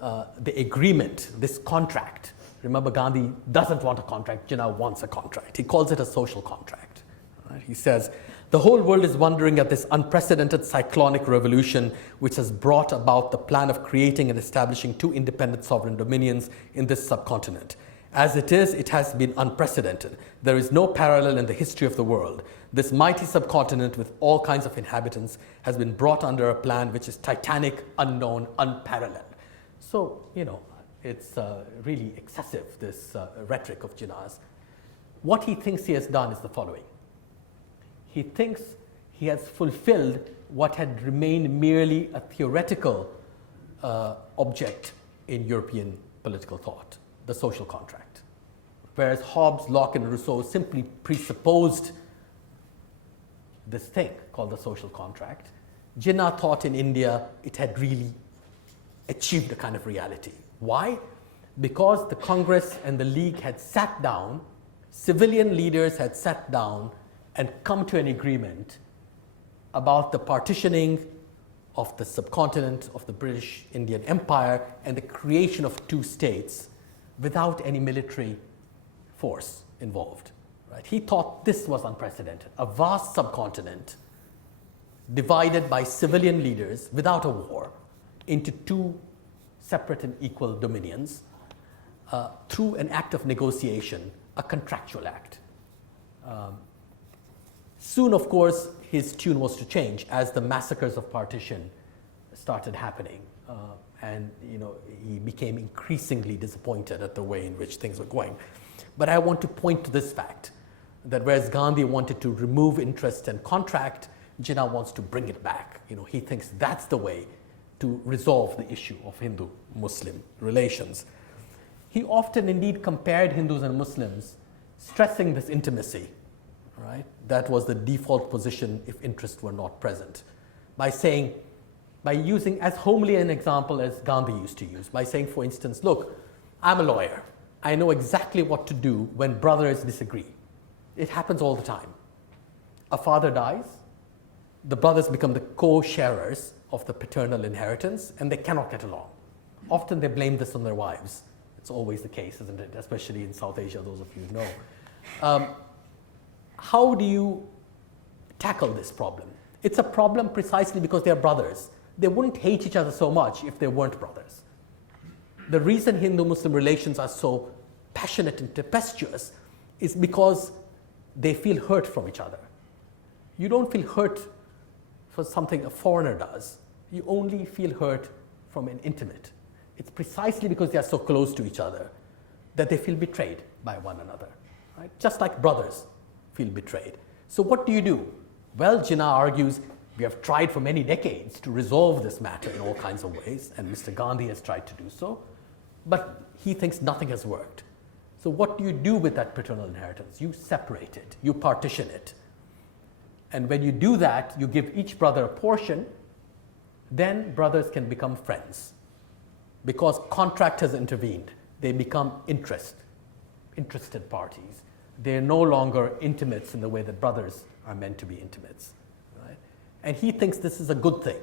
the agreement, this contract. Remember, Gandhi doesn't want a contract, Jinnah wants a contract. He calls it a social contract. Right? He says, the whole world is wondering at this unprecedented cyclonic revolution which has brought about the plan of creating and establishing two independent sovereign dominions in this subcontinent. As it is, it has been unprecedented. There is no parallel in the history of the world. This mighty subcontinent with all kinds of inhabitants has been brought under a plan which is titanic, unknown, unparalleled. So, it's really excessive, this rhetoric of Jinnah's. What he thinks he has done is the following. He thinks he has fulfilled what had remained merely a theoretical object in European political thought, the social contract. Whereas Hobbes, Locke, and Rousseau simply presupposed this thing called the social contract, Jinnah thought in India it had really achieved a kind of reality. Why? Because the Congress and the League had sat down, civilian leaders had sat down and come to an agreement about the partitioning of the subcontinent of the British Indian Empire and the creation of two states without any military force involved. Right? He thought this was unprecedented. A vast subcontinent divided by civilian leaders without a war into two separate and equal dominions through an act of negotiation, a contractual act. Soon, of course, his tune was to change as the massacres of partition started happening. And he became increasingly disappointed at the way in which things were going. But I want to point to this fact, that whereas Gandhi wanted to remove interest and contract, Jinnah wants to bring it back. He thinks that's the way to resolve the issue of Hindu-Muslim relations. He often indeed compared Hindus and Muslims, stressing this intimacy, right? That was the default position if interest were not present. By using as homely an example as Gandhi used to use, by saying, for instance, look, I'm a lawyer. I know exactly what to do when brothers disagree. It happens all the time. A father dies, the brothers become the co-sharers of the paternal inheritance, and they cannot get along. Often they blame this on their wives. It's always the case, isn't it? Especially in South Asia, those of you who know. How do you tackle this problem? It's a problem precisely because they're brothers. They wouldn't hate each other so much if they weren't brothers. The reason Hindu-Muslim relations are so passionate and tempestuous is because they feel hurt from each other. You don't feel hurt for something a foreigner does. You only feel hurt from an intimate. It's precisely because they are so close to each other that they feel betrayed by one another, right? Just like brothers feel betrayed. So what do? Well, Jinnah argues, we have tried for many decades to resolve this matter in all kinds of ways, and Mr. Gandhi has tried to do so, but he thinks nothing has worked. So what do you do with that paternal inheritance? You separate it, you partition it. And when you do that, you give each brother a portion, then brothers can become friends. Because contract has intervened, they become interested parties. They're no longer intimates in the way that brothers are meant to be intimates. Right? And he thinks this is a good thing.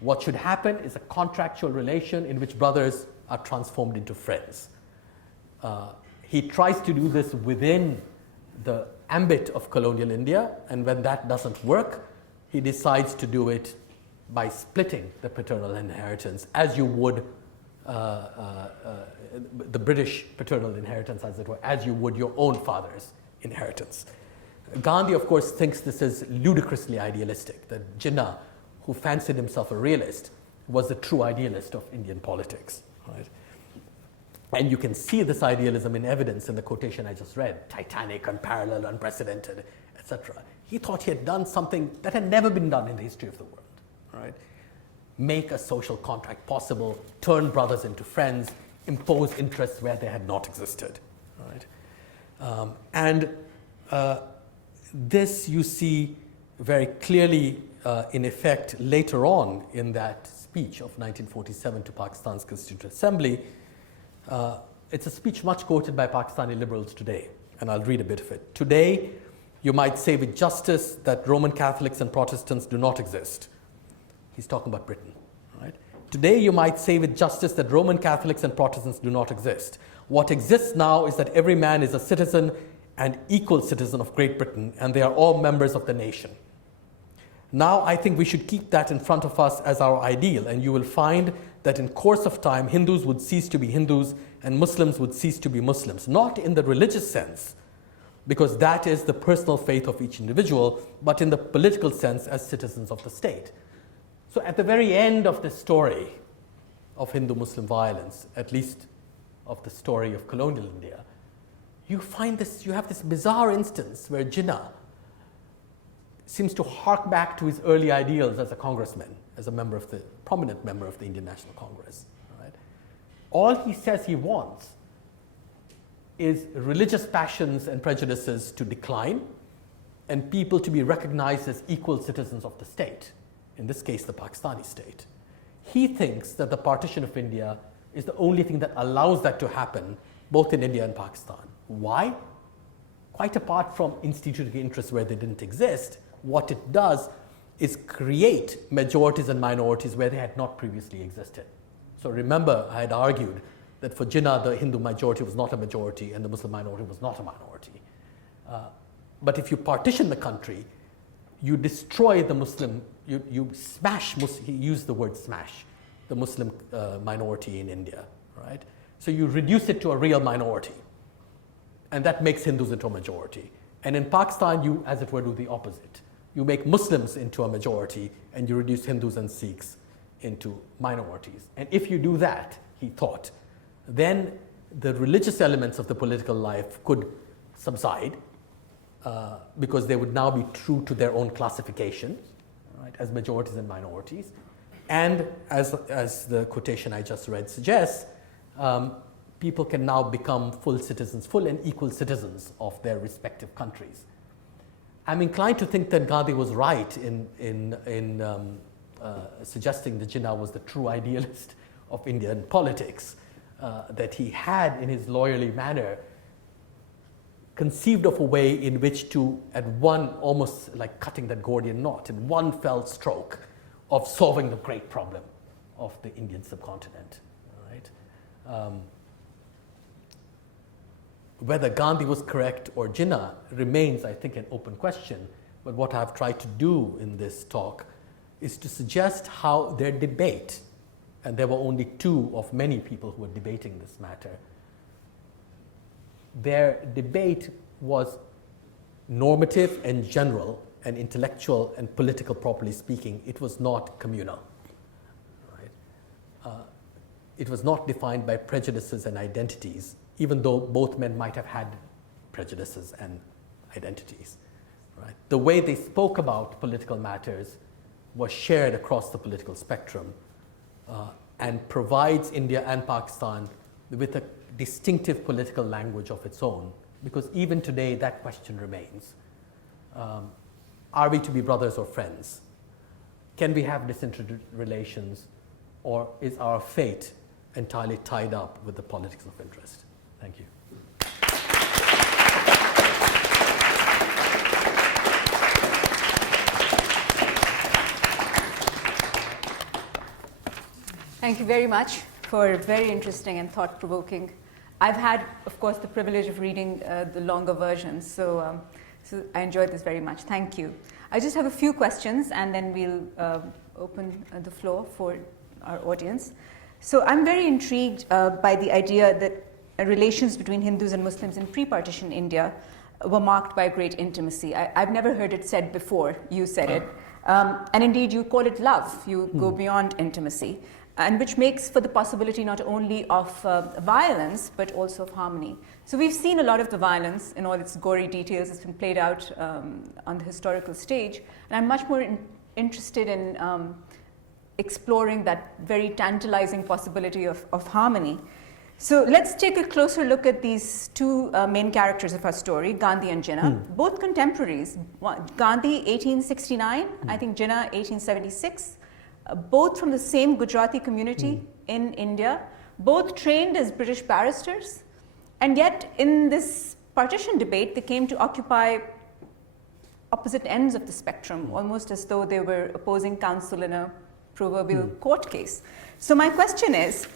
What should happen is a contractual relation in which brothers are transformed into friends. He tries to do this within the ambit of colonial India, and when that doesn't work, he decides to do it by splitting the paternal inheritance, as you would the British paternal inheritance, as it were, as you would your own father's inheritance. Gandhi, of course, thinks this is ludicrously idealistic, that Jinnah, who fancied himself a realist, was the true idealist of Indian politics. Right? And you can see this idealism in evidence in the quotation I just read, titanic, unparalleled, unprecedented, etc. He thought he had done something that had never been done in the history of the world. Right? Make a social contract possible, turn brothers into friends, impose interests where they had not existed. Right? This you see very clearly in effect later on in that speech of 1947 to Pakistan's Constituent Assembly. It's a speech much quoted by Pakistani liberals today, and I'll read a bit of it. Today, you might say with justice that Roman Catholics and Protestants do not exist. He's talking about Britain. Right? Today, you might say with justice that Roman Catholics and Protestants do not exist. What exists now is that every man is a citizen and equal citizen of Great Britain, and they are all members of the nation. Now, I think we should keep that in front of us as our ideal, and you will find that in course of time, Hindus would cease to be Hindus and Muslims would cease to be Muslims, not in the religious sense, because that is the personal faith of each individual, but in the political sense as citizens of the state. So at the very end of the story of Hindu-Muslim violence, at least of the story of colonial India, you have this bizarre instance where Jinnah seems to hark back to his early ideals as a congressman, as a prominent member of the Indian National Congress. Right? All he says he wants is religious passions and prejudices to decline and people to be recognized as equal citizens of the state, in this case, the Pakistani state. He thinks that the partition of India is the only thing that allows that to happen, both in India and Pakistan. Why? Quite apart from instituting interests where they didn't exist, what it does is create majorities and minorities where they had not previously existed. So remember, I had argued that for Jinnah, the Hindu majority was not a majority and the Muslim minority was not a minority. But if you partition the country, you destroy the Muslim, you smash, he used the word smash, the Muslim minority in India, right? So you reduce it to a real minority, and that makes Hindus into a majority. And in Pakistan, you, as it were, do the opposite. You make Muslims into a majority, and you reduce Hindus and Sikhs into minorities. And if you do that, he thought, then the religious elements of the political life could subside, because they would now be true to their own classification, right, as majorities and minorities. And as the quotation I just read suggests, people can now become full citizens, full and equal citizens of their respective countries. I'm inclined to think that Gandhi was right in suggesting that Jinnah was the true idealist of Indian politics, that he had, in his lawyerly manner, conceived of a way in which to, at one, almost like cutting that Gordian knot, in one fell stroke of solving the great problem of the Indian subcontinent. Right? Whether Gandhi was correct or Jinnah remains, I think, an open question. But what I've tried to do in this talk is to suggest how their debate, and there were only two of many people who were debating this matter, their debate was normative and general and intellectual and political, properly speaking. It was not communal. Right? It was not defined by prejudices and identities, even though both men might have had prejudices and identities. Right? The way they spoke about political matters was shared across the political spectrum and provides India and Pakistan with a distinctive political language of its own, because even today that question remains. Are we to be brothers or friends? Can we have disinterested relations, or is our fate entirely tied up with the politics of interest? Thank you. Thank you very much for a very interesting and thought-provoking. I've had, of course, the privilege of reading the longer version, so I enjoyed this very much. Thank you. I just have a few questions, and then we'll open the floor for our audience. So I'm very intrigued by the idea that relations between Hindus and Muslims in pre-partition India were marked by great intimacy. I've never heard it said before. You said it. And indeed, you call it love. You go beyond intimacy, and which makes for the possibility not only of violence, but also of harmony. So we've seen a lot of the violence in all its gory details. It's been played out on the historical stage. And I'm much more interested in exploring that very tantalizing possibility of harmony. So let's take a closer look at these two main characters of our story, Gandhi and Jinnah, both contemporaries. Gandhi, 1869, I think Jinnah, 1876. Both from the same Gujarati community in India, both trained as British barristers, and yet in this partition debate, they came to occupy opposite ends of the spectrum, almost as though they were opposing counsel in a proverbial court case. So my question is,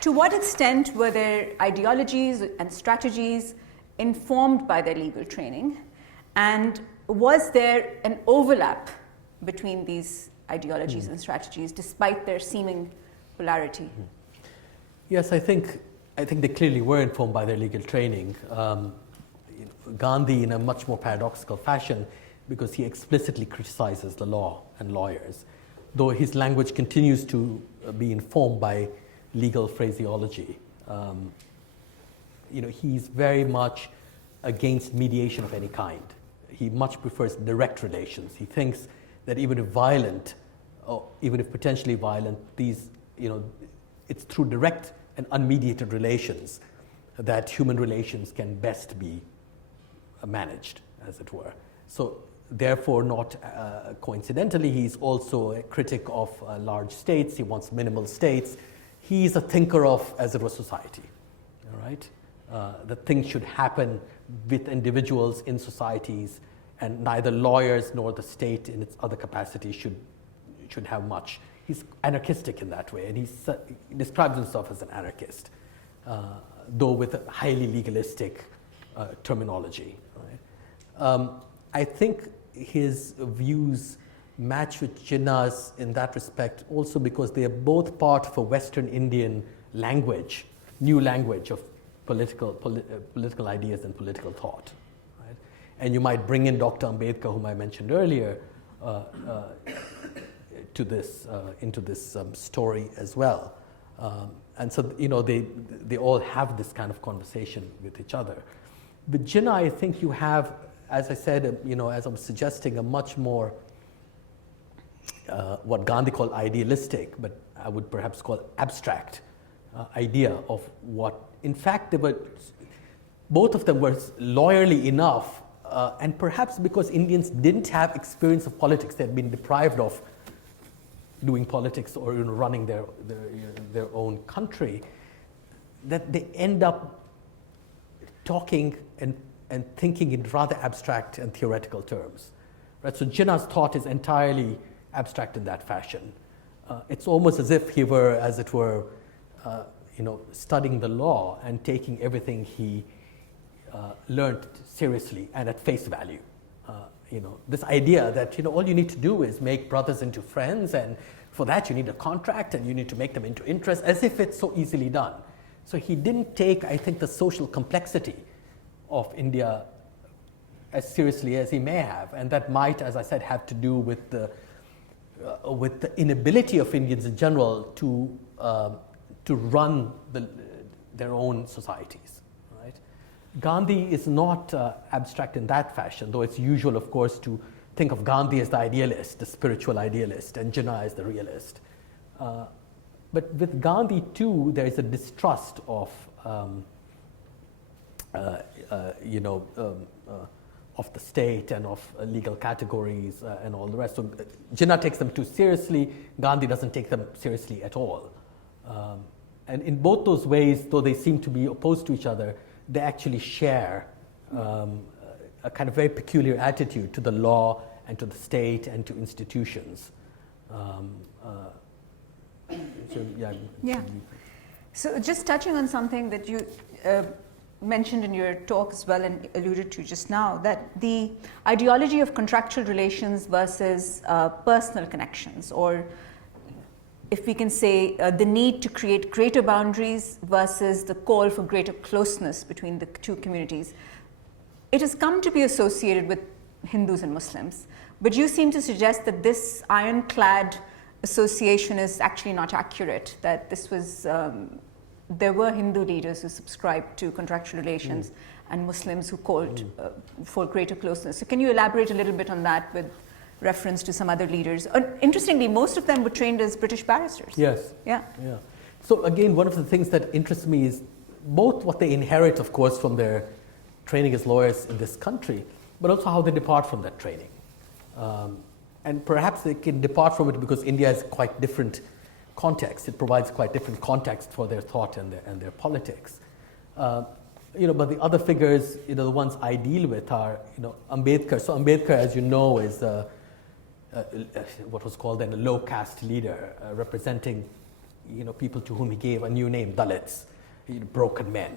to what extent were their ideologies and strategies informed by their legal training, and was there an overlap between these ideologies and strategies, despite their seeming polarity? Yes, I think they clearly were informed by their legal training. Gandhi in a much more paradoxical fashion, because he explicitly criticizes the law and lawyers, though his language continues to be informed by legal phraseology. He's very much against mediation of any kind. He much prefers direct relations. He thinks that even if violent, or even if potentially violent, it's through direct and unmediated relations that human relations can best be managed, as it were. So therefore, not coincidentally, he's also a critic of large states. He wants minimal states. He's a thinker of, as it were, society, all right? That things should happen with individuals in societies, and neither lawyers nor the state in its other capacity should have much. He's anarchistic in that way, and he describes himself as an anarchist, though with a highly legalistic terminology. Right? I think his views match with Jinnah's in that respect, also because they are both part of a Western Indian language, new language of political ideas and political thought. Right? And you might bring in Dr. Ambedkar, whom I mentioned earlier, into this story as well. And so, they all have this kind of conversation with each other. With Jinnah, I think you have, as I said, as I was suggesting, a much more what Gandhi called idealistic, but I would perhaps call abstract idea of what, in fact, both of them were lawyerly enough, and perhaps because Indians didn't have experience of politics, they had been deprived of doing politics or running their own country, that they end up talking and thinking in rather abstract and theoretical terms. Right? So Jinnah's thought is entirely abstract in that fashion. It's almost as if he were, as it were, studying the law and taking everything he learned seriously and at face value. This idea that all you need to do is make brothers into friends, and for that you need a contract and you need to make them into interest, as if it's so easily done. So he didn't take, I think, the social complexity of India as seriously as he may have, and that might, as I said, have to do with the inability of Indians in general to run their own societies. Right? Gandhi is not abstract in that fashion, though it's usual, of course, to think of Gandhi as the idealist, the spiritual idealist, and Jinnah as the realist. But with Gandhi too, there is a distrust of the state and of legal categories and all the rest. So Jinnah takes them too seriously. Gandhi doesn't take them seriously at all. And in both those ways, though they seem to be opposed to each other, they actually share a kind of very peculiar attitude to the law and to the state and to institutions. So just touching on something that you mentioned in your talk as well and alluded to just now, that the ideology of contractual relations versus personal connections, or if we can say the need to create greater boundaries versus the call for greater closeness between the two communities, it has come to be associated with Hindus and Muslims. But you seem to suggest that this ironclad association is actually not accurate, that this was, there were Hindu leaders who subscribed to contractual relations and Muslims who called for greater closeness. So can you elaborate a little bit on that with reference to some other leaders? Interestingly, most of them were trained as British barristers. Yes. Yeah. So again, one of the things that interests me is both what they inherit, of course, from their training as lawyers in this country, but also how they depart from that training. And perhaps they can depart from it because India has quite different context. It provides quite different context for their thought and their politics. But the other figures, the ones I deal with are, Ambedkar. So Ambedkar, as you know, is what was called then a low caste leader, representing, people to whom he gave a new name, Dalits, broken men.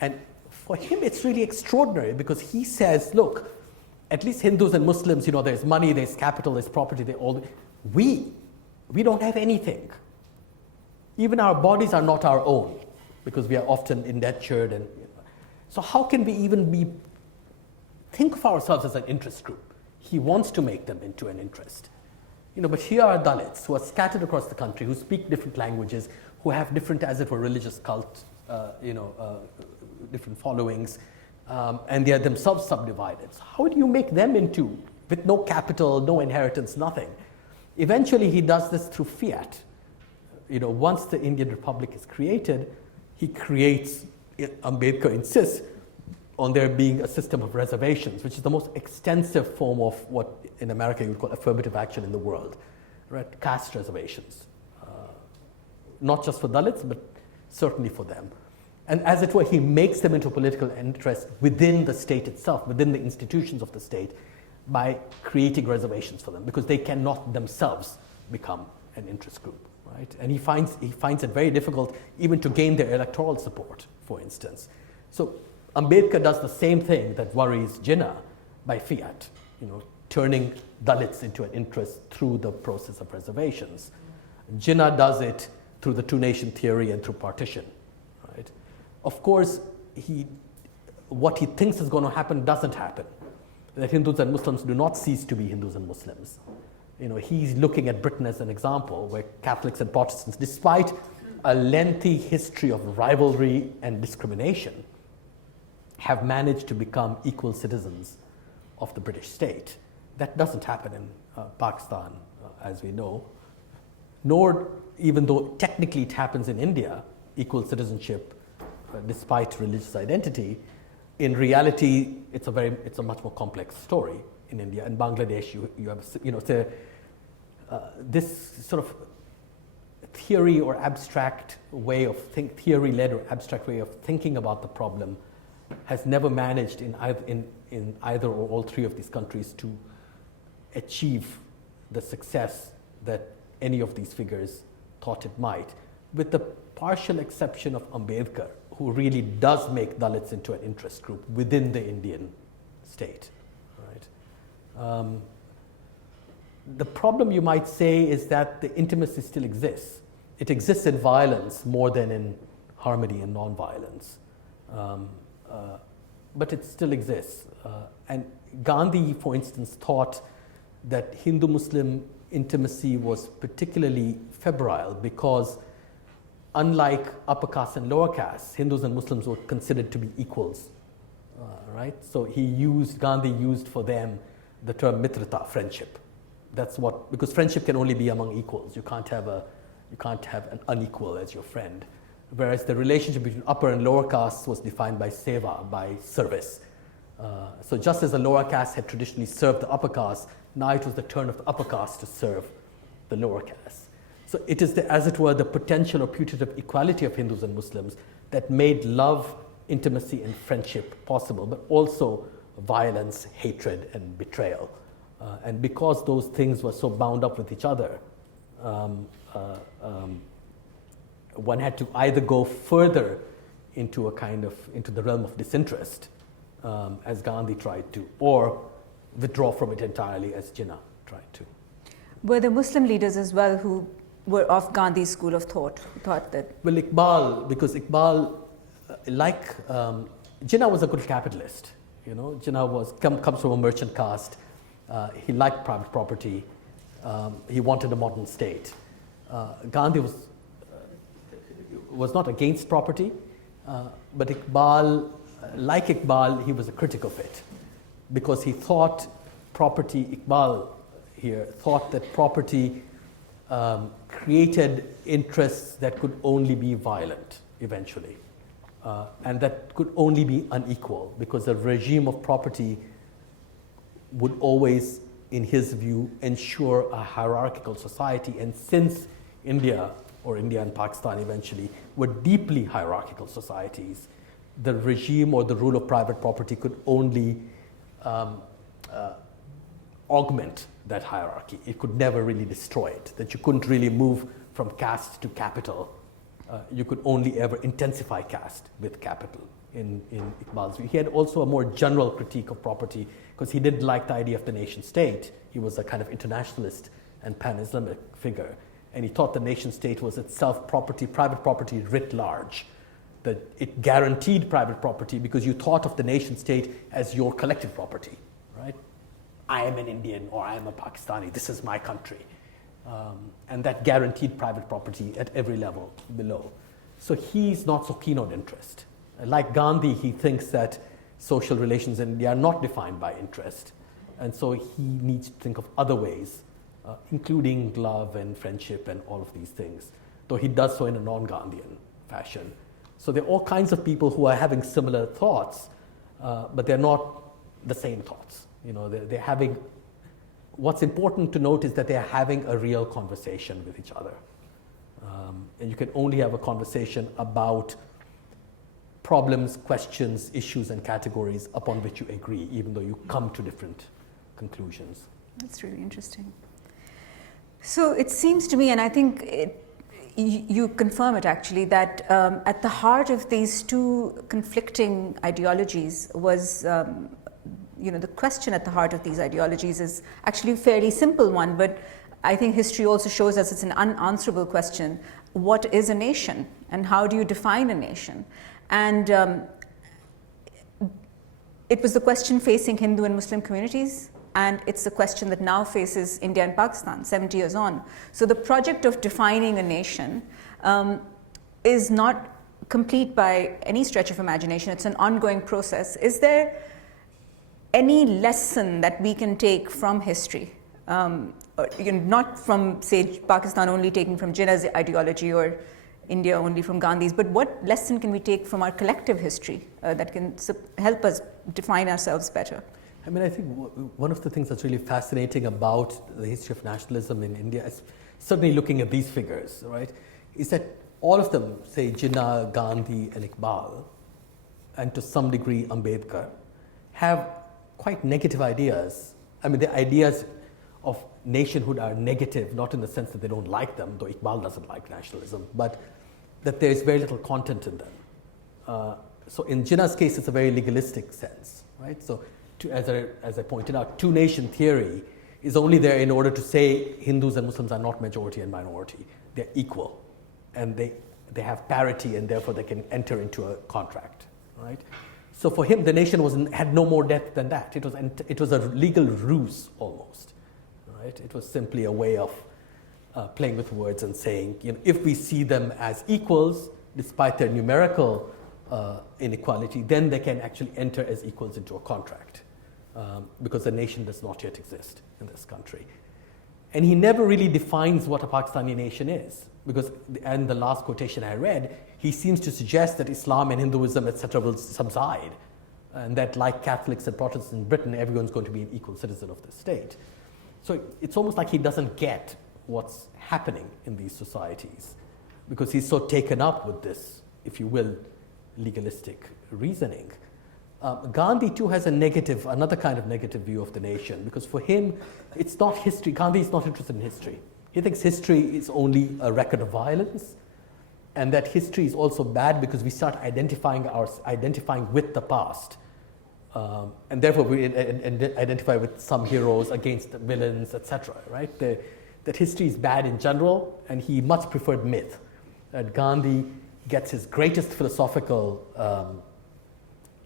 And for him, it's really extraordinary because he says, look, at least Hindus and Muslims, there's money, there's capital, there's property, we don't have anything. Even our bodies are not our own because we are often indentured. And so how can we even think of ourselves as an interest group? He wants to make them into an interest. But here are Dalits who are scattered across the country, who speak different languages, who have different, as it were, religious cults, different followings, and they are themselves subdivided. So how do you make them into, with no capital, no inheritance, nothing? Eventually he does this through fiat. Once the Indian Republic is created, he creates, Ambedkar insists on there being a system of reservations, which is the most extensive form of what in America you would call affirmative action in the world, right? Caste reservations. Not just for Dalits, but certainly for them. And as it were, he makes them into a political interest within the state itself, within the institutions of the state, by creating reservations for them, because they cannot themselves become an interest group, right? And he finds it very difficult even to gain their electoral support, for instance. So Ambedkar does the same thing that worries Jinnah by fiat, turning Dalits into an interest through the process of reservations. Jinnah does it through the two-nation theory and through partition, right? Of course, what he thinks is going to happen doesn't happen. That Hindus and Muslims do not cease to be Hindus and Muslims. He's looking at Britain as an example where Catholics and Protestants, despite a lengthy history of rivalry and discrimination, have managed to become equal citizens of the British state. That doesn't happen in Pakistan, as we know, nor, even though technically it happens in India, equal citizenship despite religious identity, in reality it's a much more complex story in India. In Bangladesh, you have, this sort of theory or abstract way of theory-led or abstract way of thinking about the problem has never managed in either or all three of these countries to achieve the success that any of these figures thought it might, with the partial exception of Ambedkar, who really does make Dalits into an interest group within the Indian state. Right? The problem, you might say, is that the intimacy still exists. It exists in violence more than in harmony and non-violence. But it still exists. And Gandhi, for instance, thought that Hindu-Muslim intimacy was particularly febrile because, unlike upper caste and lower caste, Hindus and Muslims were considered to be equals, right? So Gandhi used for them the term mitrata, friendship. That's what, because friendship can only be among equals. You can't have an unequal as your friend. Whereas the relationship between upper and lower castes was defined by seva, by service. So just as the lower caste had traditionally served the upper caste, now it was the turn of the upper caste to serve the lower caste. So it is, as it were, the potential or putative equality of Hindus and Muslims that made love, intimacy, and friendship possible, but also violence, hatred, and betrayal. And because those things were so bound up with each other, one had to either go further into the realm of disinterest, as Gandhi tried to, or withdraw from it entirely, as Jinnah tried to. Were there Muslim leaders as well who were of Gandhi's school of thought that? Well, Iqbal, because Iqbal, Jinnah was a good capitalist. Jinnah comes from a merchant caste. He liked private property. He wanted a modern state. Gandhi was not against property, but Iqbal, he was a critic of it, because he thought Iqbal here thought that property created interests that could only be violent eventually, and that could only be unequal, because a regime of property would always, in his view, ensure a hierarchical society. And since India and Pakistan eventually were deeply hierarchical societies, the regime or the rule of private property could only augment that hierarchy. It could never really destroy it, that you couldn't really move from caste to capital. You could only ever intensify caste with capital in Iqbal's view. He had also a more general critique of property, because he didn't like the idea of the nation state. He was a kind of internationalist and pan-Islamic figure. And he thought the nation state was itself private property writ large, that it guaranteed private property because you thought of the nation state as your collective property, right? I am an Indian, or I am a Pakistani, this is my country. And that guaranteed private property at every level below. So he's not so keen on interest. Like Gandhi, he thinks that social relations in India are not defined by interest. And so he needs to think of other ways, including love and friendship and all of these things, though he does so in a non-Gandhian fashion. So there are all kinds of people who are having similar thoughts, but they're not the same thoughts. They're having, what's important to note is that they're having a real conversation with each other. And you can only have a conversation about problems, questions, issues, and categories upon which you agree, even though you come to different conclusions. That's really interesting. So it seems to me, and I think you confirm it actually, that at the heart of these two conflicting ideologies was, the question at the heart of these ideologies is actually a fairly simple one, but I think history also shows us it's an unanswerable question. What is a nation, and how do you define a nation? And it was the question facing Hindu and Muslim communities, and it's the question that now faces India and Pakistan 70 years on. So the project of defining a nation is not complete by any stretch of imagination. It's an ongoing process. Is there any lesson that we can take from history, not from, say, Pakistan only taking from Jinnah's ideology or India only from Gandhi's, but what lesson can we take from our collective history that can help us define ourselves better? I mean, I think one of the things that's really fascinating about the history of nationalism in India is certainly looking at these figures, right, is that all of them, say Jinnah, Gandhi and Iqbal, and to some degree Ambedkar, have quite negative ideas. I mean, the ideas of nationhood are negative, not in the sense that they don't like them, though Iqbal doesn't like nationalism, but that there is very little content in them. So in Jinnah's case, it's a very legalistic sense, right? So as I pointed out, two-nation theory is only there in order to say Hindus and Muslims are not majority and minority. They're equal, and they have parity, and therefore they can enter into a contract, right? So for him, the nation had no more depth than that. It was a legal ruse almost, right? It was simply a way of playing with words and saying, if we see them as equals, despite their numerical inequality, then they can actually enter as equals into a contract, because the nation does not yet exist in this country. And he never really defines what a Pakistani nation is, because in the last quotation I read, he seems to suggest that Islam and Hinduism, etc., will subside, and that like Catholics and Protestants in Britain, everyone's going to be an equal citizen of the state. So it's almost like he doesn't get what's happening in these societies, because he's so taken up with this, if you will, legalistic reasoning. Gandhi too has another kind of negative view of the nation, because for him, it's not history. Gandhi is not interested in history. He thinks history is only a record of violence, and that history is also bad because we start identifying with the past, and therefore we identify with some heroes against the villains, etc. Right? That history is bad in general, and he much preferred myth. That Gandhi gets his greatest philosophical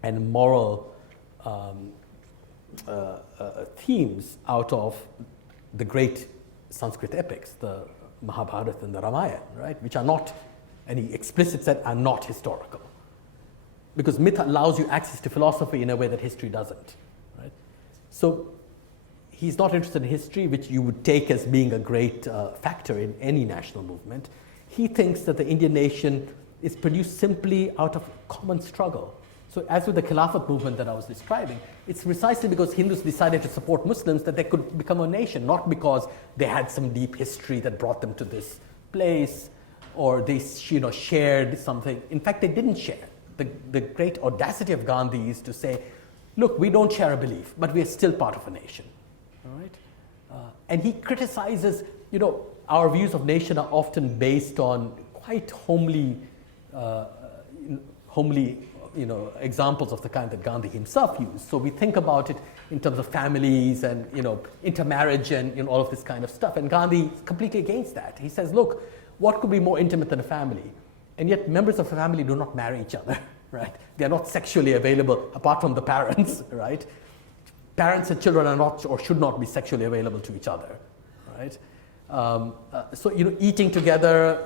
and moral themes out of the great Sanskrit epics, the Mahabharata and the Ramayana, right? Which are not, and he explicitly said, are not historical. Because myth allows you access to philosophy in a way that history doesn't, right? So he's not interested in history, which you would take as being a great factor in any national movement. He thinks that the Indian nation is produced simply out of common struggle. So as with the Khilafat movement that I was describing, it's precisely because Hindus decided to support Muslims that they could become a nation, not because they had some deep history that brought them to this place, or they shared something. In fact, they didn't share. The great audacity of Gandhi is to say, look, we don't share a belief, but we are still part of a nation. All right? And he criticizes, our views of nation are often based on quite homely examples of the kind that Gandhi himself used. So we think about it in terms of families and intermarriage and all of this kind of stuff. And Gandhi is completely against that. He says, look, what could be more intimate than a family? And yet members of a family do not marry each other, right? They are not sexually available apart from the parents, right? Parents and children are not or should not be sexually available to each other, right? So eating together,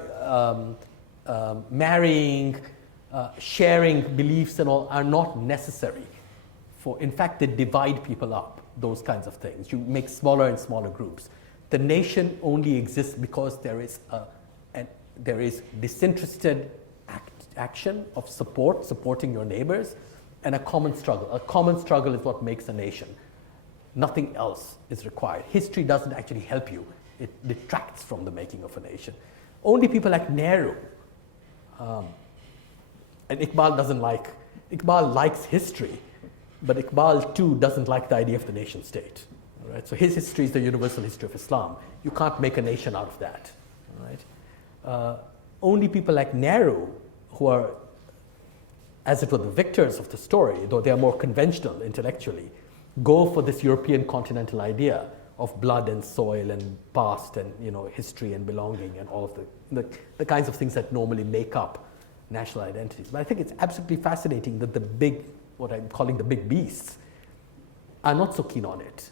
marrying, sharing beliefs and all are not necessary in fact, they divide people up, those kinds of things. You make smaller and smaller groups. The nation only exists because there is disinterested action of supporting your neighbors, and a common struggle. A common struggle is what makes a nation. Nothing else is required. History doesn't actually help you. It detracts from the making of a nation. Only people like Nehru, and Iqbal likes history, but Iqbal too doesn't like the idea of the nation state. Right? So his history is the universal history of Islam. You can't make a nation out of that. Right? Only people like Nehru, who are, as it were, the victors of the story, though they are more conventional intellectually, go for this European continental idea of blood and soil and past and history and belonging and all of the kinds of things that normally make up national identities. But I think it's absolutely fascinating that what I'm calling the big beasts, are not so keen on it.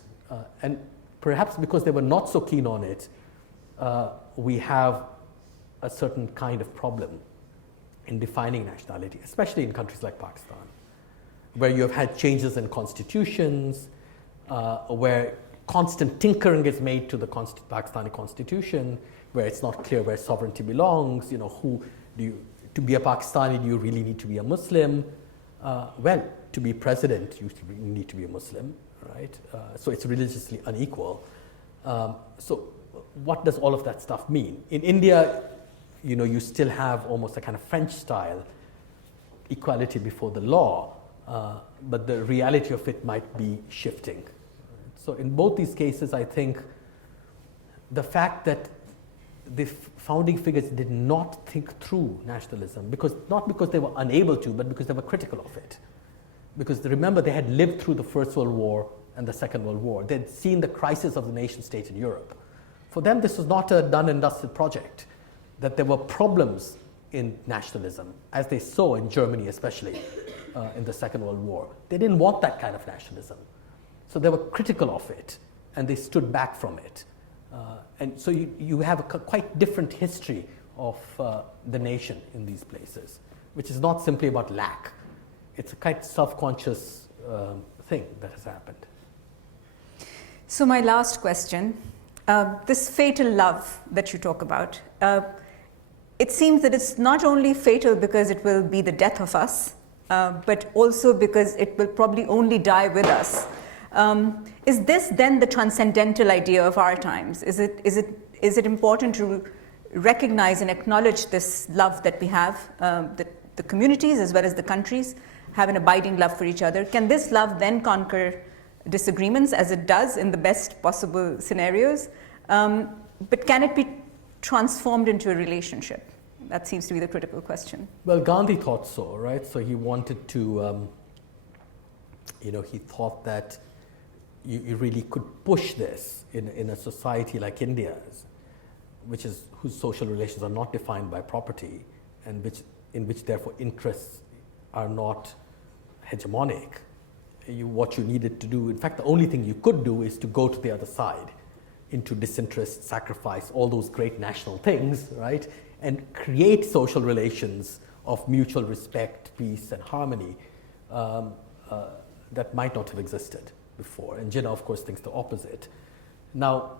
And perhaps because they were not so keen on it, we have a certain kind of problem in defining nationality, especially in countries like Pakistan. where you have had changes in constitutions, where constant tinkering is made to the Pakistani constitution, where it's not clear where sovereignty belongs. Who do you, to be a Pakistani, do you really need to be a Muslim? Well, to be president, you need to be a Muslim, right? So it's religiously unequal. So what does all of that stuff mean? In India, you still have almost a kind of French style equality before the law, but the reality of it might be shifting. So in both these cases, I think the fact that the founding figures did not think through nationalism, not because they were unable to, but because they were critical of it. Because remember, they had lived through the First World War and the Second World War. They'd seen the crisis of the nation state in Europe. For them, this was not a done and dusted project, that there were problems in nationalism, as they saw in Germany, especially in the Second World War. They didn't want that kind of nationalism. So they were critical of it, and they stood back from it. And so you have a quite different history of the nation in these places, which is not simply about lack. It's a quite self-conscious thing that has happened. So my last question, this fatal love that you talk about, it seems that it's not only fatal because it will be the death of us, but also because it will probably only die with us. Is this then the transcendental idea of our times? Is it important to recognize and acknowledge this love that we have, the communities as well as the countries have an abiding love for each other? Can this love then conquer disagreements, as it does in the best possible scenarios? But can it be transformed into a relationship? That seems to be the critical question. Well, Gandhi thought so, right? So he wanted to, he thought that you really could push this in a society like India's, whose social relations are not defined by property, and in which therefore interests are not hegemonic. What you needed to do, in fact, the only thing you could do is to go to the other side, into disinterest, sacrifice, all those great national things, right? And create social relations of mutual respect, peace, and harmony that might not have existed before. And Jinnah, of course, thinks the opposite. Now,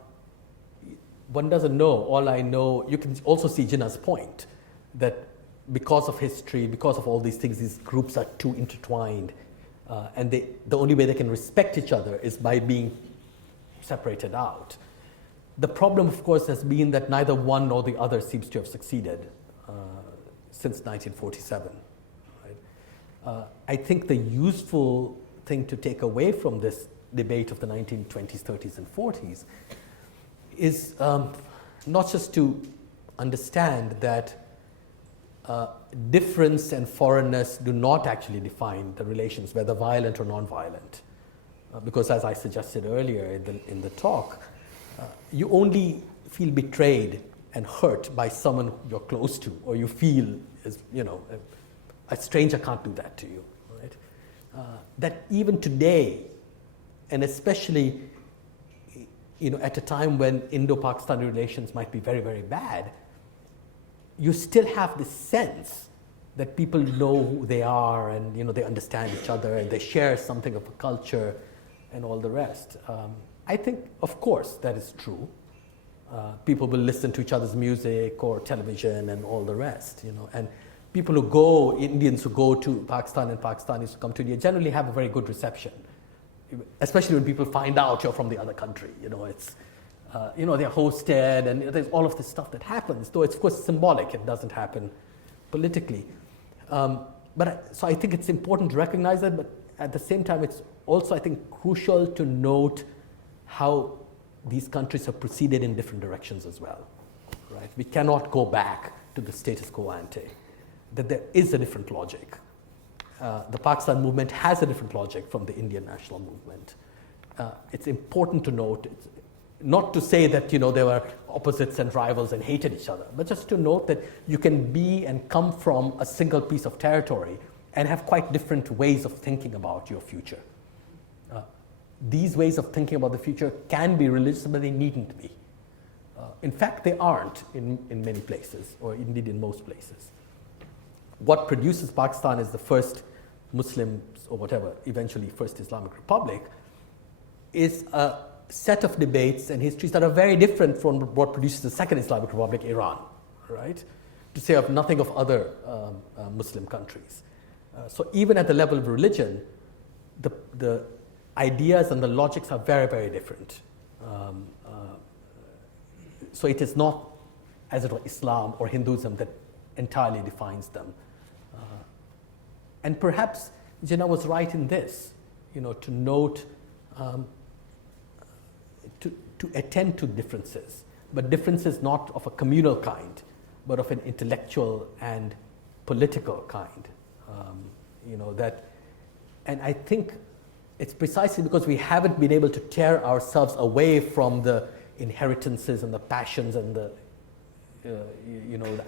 one doesn't know. All I know, you can also see Jinnah's point, that because of history, because of all these things, these groups are too intertwined, and the only way they can respect each other is by being separated out. The problem, of course, has been that neither one nor the other seems to have succeeded since 1947. Right? I think the useful thing to take away from this debate of the 1920s, 30s, and 40s is not just to understand that difference and foreignness do not actually define the relations, whether violent or non-violent. Because as I suggested earlier in the talk, you only feel betrayed and hurt by someone you're close to, or you feel as, a stranger can't do that to you. Right? That even today, and especially at a time when Indo-Pakistani relations might be very, very bad, you still have this sense that people know who they are, and they understand each other, and they share something of a culture and all the rest. I think, of course, that is true. People will listen to each other's music or television and all the rest, and people Indians who go to Pakistan and Pakistanis who come to India generally have a very good reception, especially when people find out you're from the other country. It's, they're hosted, and there's all of this stuff that happens, though it's, of course, symbolic. It doesn't happen politically. So I think it's important to recognize that, but at the same time, it's also, I think, crucial to note how these countries have proceeded in different directions as well, right? We cannot go back to the status quo ante, that there is a different logic. The Pakistan movement has a different logic from the Indian national movement. It's important to note, not to say that there were opposites and rivals and hated each other, but just to note that you can be and come from a single piece of territory and have quite different ways of thinking about your future. These ways of thinking about the future can be religious, but they needn't be. In fact, they aren't in many places, or indeed in most places. What produces Pakistan is the first Muslims or whatever, eventually First Islamic Republic, is a set of debates and histories that are very different from what produces the Second Islamic Republic, Iran, right? To say of nothing of other Muslim countries. So even at the level of religion, the ideas and the logics are very, very different. So it is not, as it were, Islam or Hinduism that entirely defines them. And perhaps Jinnah was right in this, to note, to attend to differences, but differences not of a communal kind, but of an intellectual and political kind. And I think it's precisely because we haven't been able to tear ourselves away from the inheritances and the passions and the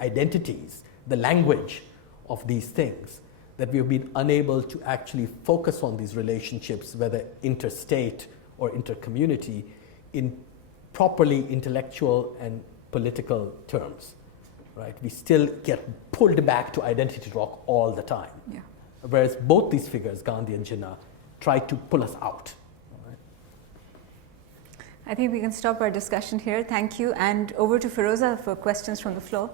identities, the language of these things, that we have been unable to actually focus on these relationships, whether interstate or intercommunity, in properly intellectual and political terms, right? We still get pulled back to identity rock all the time. Yeah. Whereas both these figures, Gandhi and Jinnah, try to pull us out. Right? I think we can stop our discussion here. Thank you. And over to Firoza for questions from the floor.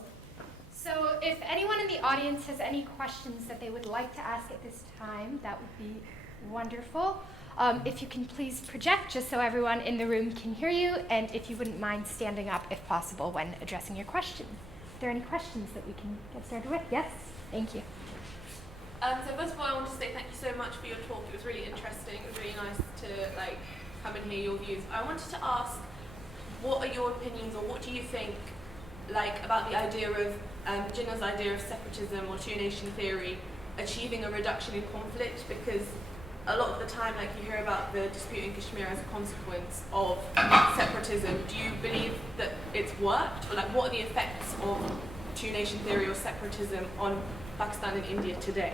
So if anyone in the audience has any questions that they would like to ask at this time, that would be wonderful. If you can please project just so everyone in the room can hear you, and if you wouldn't mind standing up if possible when addressing your question. Are there any questions that we can get started with? Yes? Thank you. So first of all, I want to say thank you so much for your talk. It was really interesting. It was really nice to come and hear your views. I wanted to ask, what are your opinions, or what do you think about the idea of Jinnah's idea of separatism or two-nation theory achieving a reduction in conflict? Because a lot of the time, you hear about the dispute in Kashmir as a consequence of separatism. Do you believe that it's worked, or what are the effects of two-nation theory or separatism on Pakistan and India today?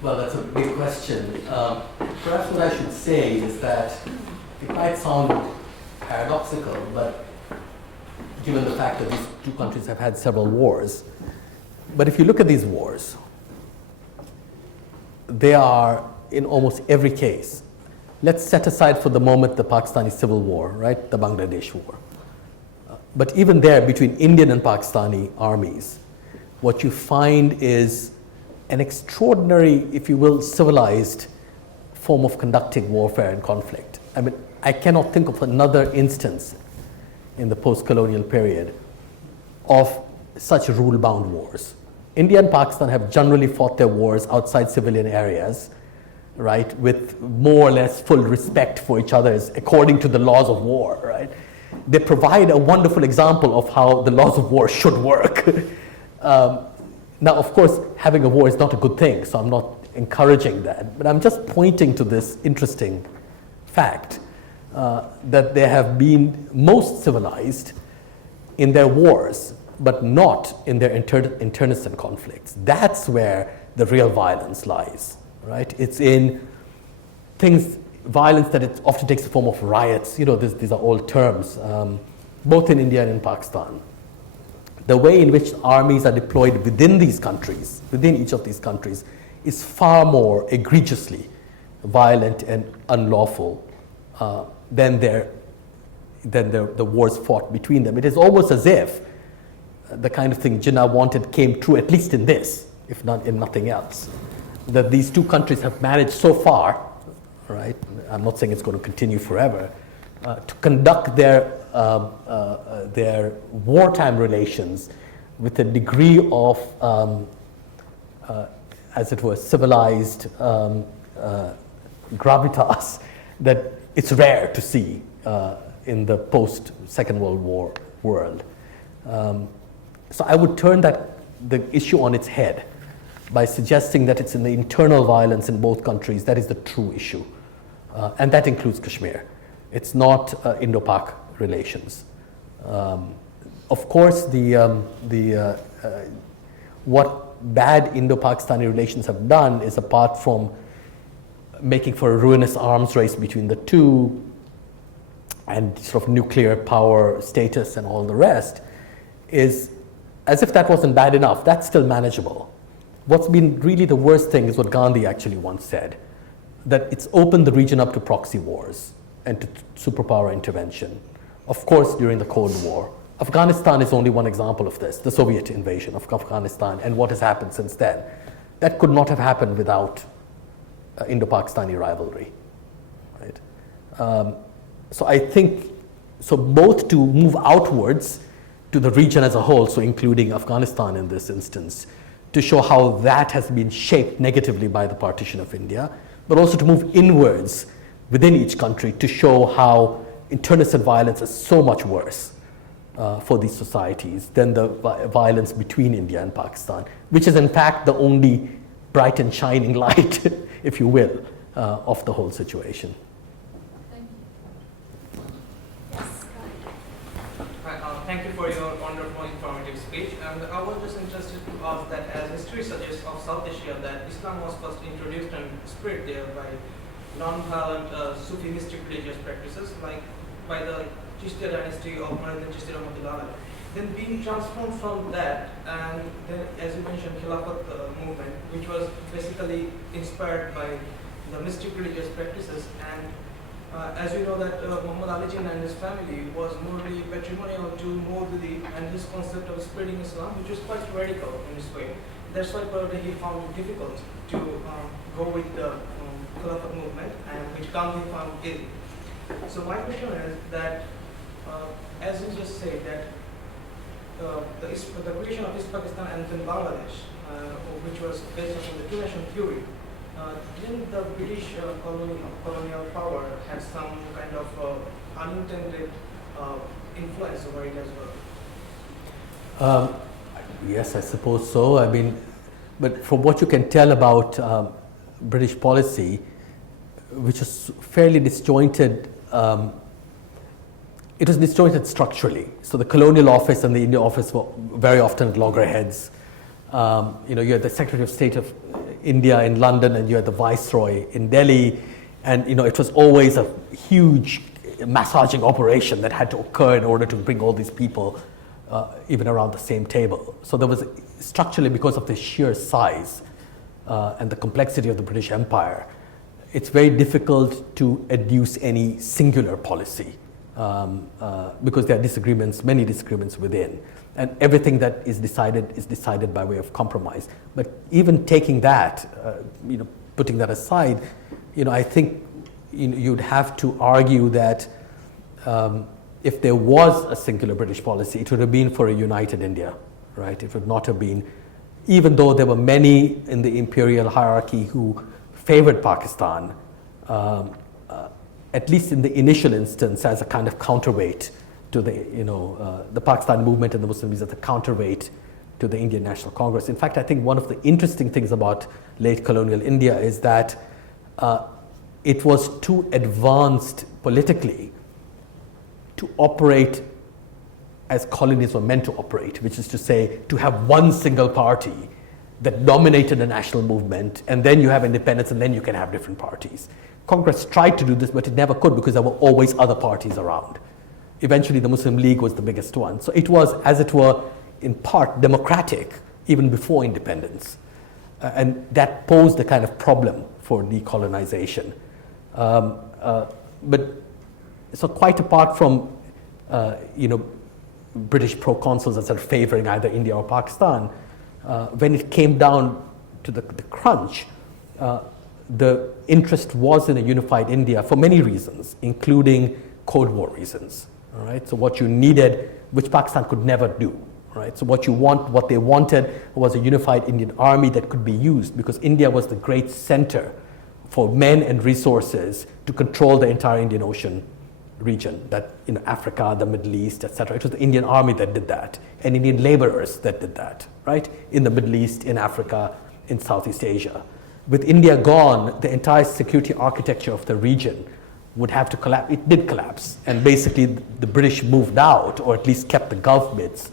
Well, that's a big question. Perhaps what I should say is that it might sound paradoxical, but given the fact that these two countries have had several wars, but if you look at these wars, they are, in almost every case, let's set aside for the moment the Pakistani civil war, right, the Bangladesh war. But even there, between Indian and Pakistani armies, what you find is an extraordinary, if you will, civilized form of conducting warfare and conflict. I mean, I cannot think of another instance in the post-colonial period of such rule-bound wars. India and Pakistan have generally fought their wars outside civilian areas, right, with more or less full respect for each other according to the laws of war, right? They provide a wonderful example of how the laws of war should work. Now, of course, having a war is not a good thing, so I'm not encouraging that, but I'm just pointing to this interesting fact that they have been most civilized in their wars, but not in their internecine conflicts. That's where the real violence lies, right? It's in violence that it often takes the form of riots. These are old terms, both in India and in Pakistan. The way in which armies are deployed within these countries, within each of these countries, is far more egregiously violent and unlawful than the wars fought between them. It is almost as if the kind of thing Jinnah wanted came true, at least in this, if not in nothing else. That these two countries have managed so far, right? I'm not saying it's going to continue forever, to conduct their wartime relations with a degree of, as it were, civilized gravitas that it's rare to see in the post-Second World War world. So I would turn the issue on its head by suggesting that it's in the internal violence in both countries that is the true issue, and that includes Kashmir. It's not Indo-Pak relations. Of course, what bad Indo-Pakistani relations have done is, apart from making for a ruinous arms race between the two and sort of nuclear power status and all the rest, is, as if that wasn't bad enough, that's still manageable. what's been really the worst thing is what Gandhi actually once said, that it's opened the region up to proxy wars and to superpower intervention. Of course, during the Cold War. Afghanistan is only one example of this, the Soviet invasion of Afghanistan and what has happened since then. That could not have happened without Indo-Pakistani rivalry, right? So I think, so both to move outwards to the region as a whole, so including Afghanistan in this instance, to show how that has been shaped negatively by the partition of India, but also to move inwards within each country to show how internecine violence is so much worse for these societies than the violence between India and Pakistan, which is in fact the only bright and shining light, if you will, of the whole situation. Thank you for your wonderful informative speech. And I was just interested to ask that as history suggests of South Asia, that Islam was first introduced and spread there by non-violent Sufi mystic religious practices, like by the Chishtiya dynasty of Muhammad Chishti Rahmatullah. Then being transformed from that, and then as you mentioned, Khilafat movement, which was basically inspired by the mystic religious practices. And as we know that Muhammad Ali Jinnah and his family was morally patrimonial to Maududi and his concept of spreading Islam, which was quite radical in his way. That's why probably he found it difficult to go with the Khilafat movement, and which Gandhi found easy. So my question is that, as you just said, that the creation of East Pakistan and then Bangladesh, which was based on the two-nation theory, didn't the British colonial power have some kind of unintended influence over it as well? Yes, I suppose so. I mean, but from what you can tell about British policy, which is fairly disjointed, it was disjointed structurally. So the colonial office and the India office were very often at loggerheads. You know, you had the Secretary of State of India in London, and you had the Viceroy in Delhi, and you know, it was always a huge massaging operation that had to occur in order to bring all these people even around the same table. So there was, structurally, because of the sheer size and the complexity of the British Empire, it's very difficult to adduce any singular policy because there are disagreements, many disagreements within. And everything that is decided by way of compromise. But even taking that, you know, putting that aside, you know, I think you'd have to argue that if there was a singular British policy, it would have been for a united India, right? It would not have been, even though there were many in the imperial hierarchy who favored Pakistan, at least in the initial instance, as a kind of counterweight to the, you know, the Pakistan movement and the Muslim League as a counterweight to the Indian National Congress. In fact, I think one of the interesting things about late colonial India is that it was too advanced politically to operate as colonies were meant to operate, which is to say, to have one single party that dominated a national movement, and then you have independence, and then you can have different parties. Congress tried to do this, but it never could because there were always other parties around. Eventually, the Muslim League was the biggest one. So it was, as it were, in part democratic, even before independence. And that posed a kind of problem for decolonization. But so quite apart from, you know, British proconsuls that are favoring either India or Pakistan, when it came down to the crunch, the interest was in a unified India for many reasons, including Cold War reasons. All right, so what you needed, which Pakistan could never do, right? So what they wanted was a unified Indian army that could be used, because India was the great center for men and resources to control the entire Indian Ocean region, that in Africa, the Middle East, etc. It was the Indian army that did that, and Indian laborers that did that, right? In the Middle East, in Africa, in Southeast Asia. With India gone, the entire security architecture of the region would have to collapse. It did collapse, and basically the British moved out, or at least kept the Gulf bits,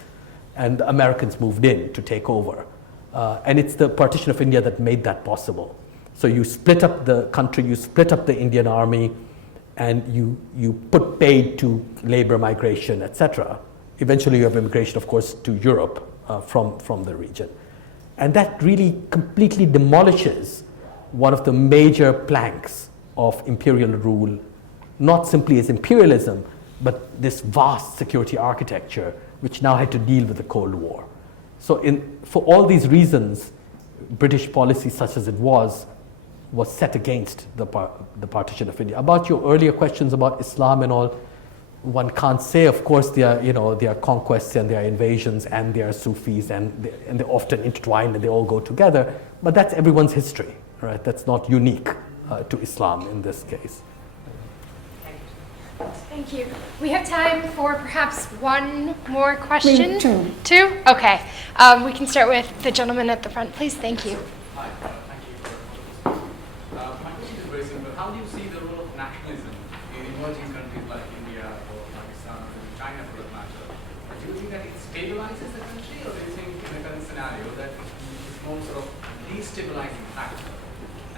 and the Americans moved in to take over. And it's the partition of India that made that possible. So you split up the country, you split up the Indian army, and you put paid to labor migration, etc. Eventually you have immigration, of course, to Europe from the region. And that really completely demolishes one of the major planks of imperial rule, not simply as imperialism, but this vast security architecture, which now had to deal with the Cold War. So for all these reasons, British policy, such as it was set against the partition of India. About your earlier questions about Islam and all, one can't say, of course, there are conquests and there are invasions and there are Sufis and they're often intertwined and they all go together, but that's everyone's history, right? That's not unique to Islam in this case. Thank you. We have time for perhaps one more question. Maybe two. Two? Okay. We can start with the gentleman at the front, please. Thank you. Hi, thank you for my question is very simple. How do you see the role of nationalism in emerging countries like India or Pakistan or China for that matter? Do you think that it stabilizes the country, or do you think in the current scenario that it's more sort of destabilizing factor?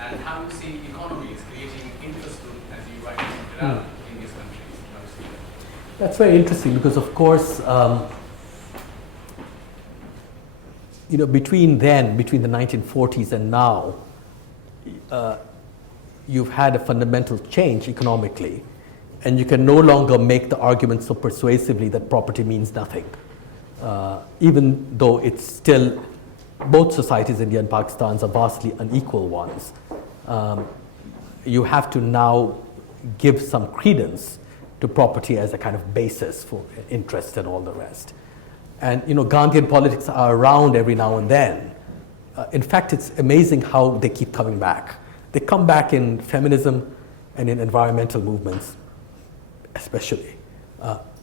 And how do you see economies creating infrastructure, as you rightly pointed out, in these countries? How do you see that? That's very interesting because, of course, between the 1940s and now, you've had a fundamental change economically, and you can no longer make the argument so persuasively that property means nothing, even though it's still, both societies, India and Pakistan, are vastly unequal ones. You have to now give some credence to property as a kind of basis for interest and all the rest. And Gandhian politics are around every now and then. In fact, it's amazing how they keep coming back. They come back in feminism and in environmental movements, especially.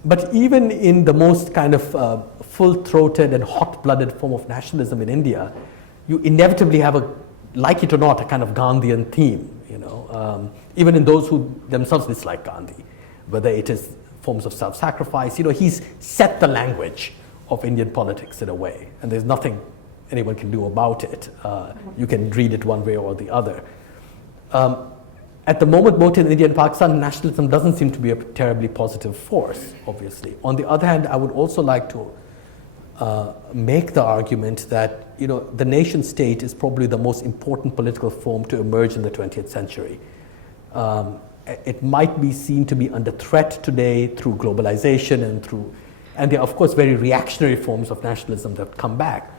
But even in the most kind of full-throated and hot-blooded form of nationalism in India, you inevitably have like it or not, a kind of Gandhian theme. Even in those who themselves dislike Gandhi, whether it is forms of self-sacrifice. He's set the language of Indian politics in a way, and there's nothing anyone can do about it. You can read it one way or the other. At the moment, both in India and Pakistan, nationalism doesn't seem to be a terribly positive force, obviously. On the other hand, I would also like to make the argument that the nation state is probably the most important political form to emerge in the 20th century. It might be seen to be under threat today through globalization and there are, of course, very reactionary forms of nationalism that come back,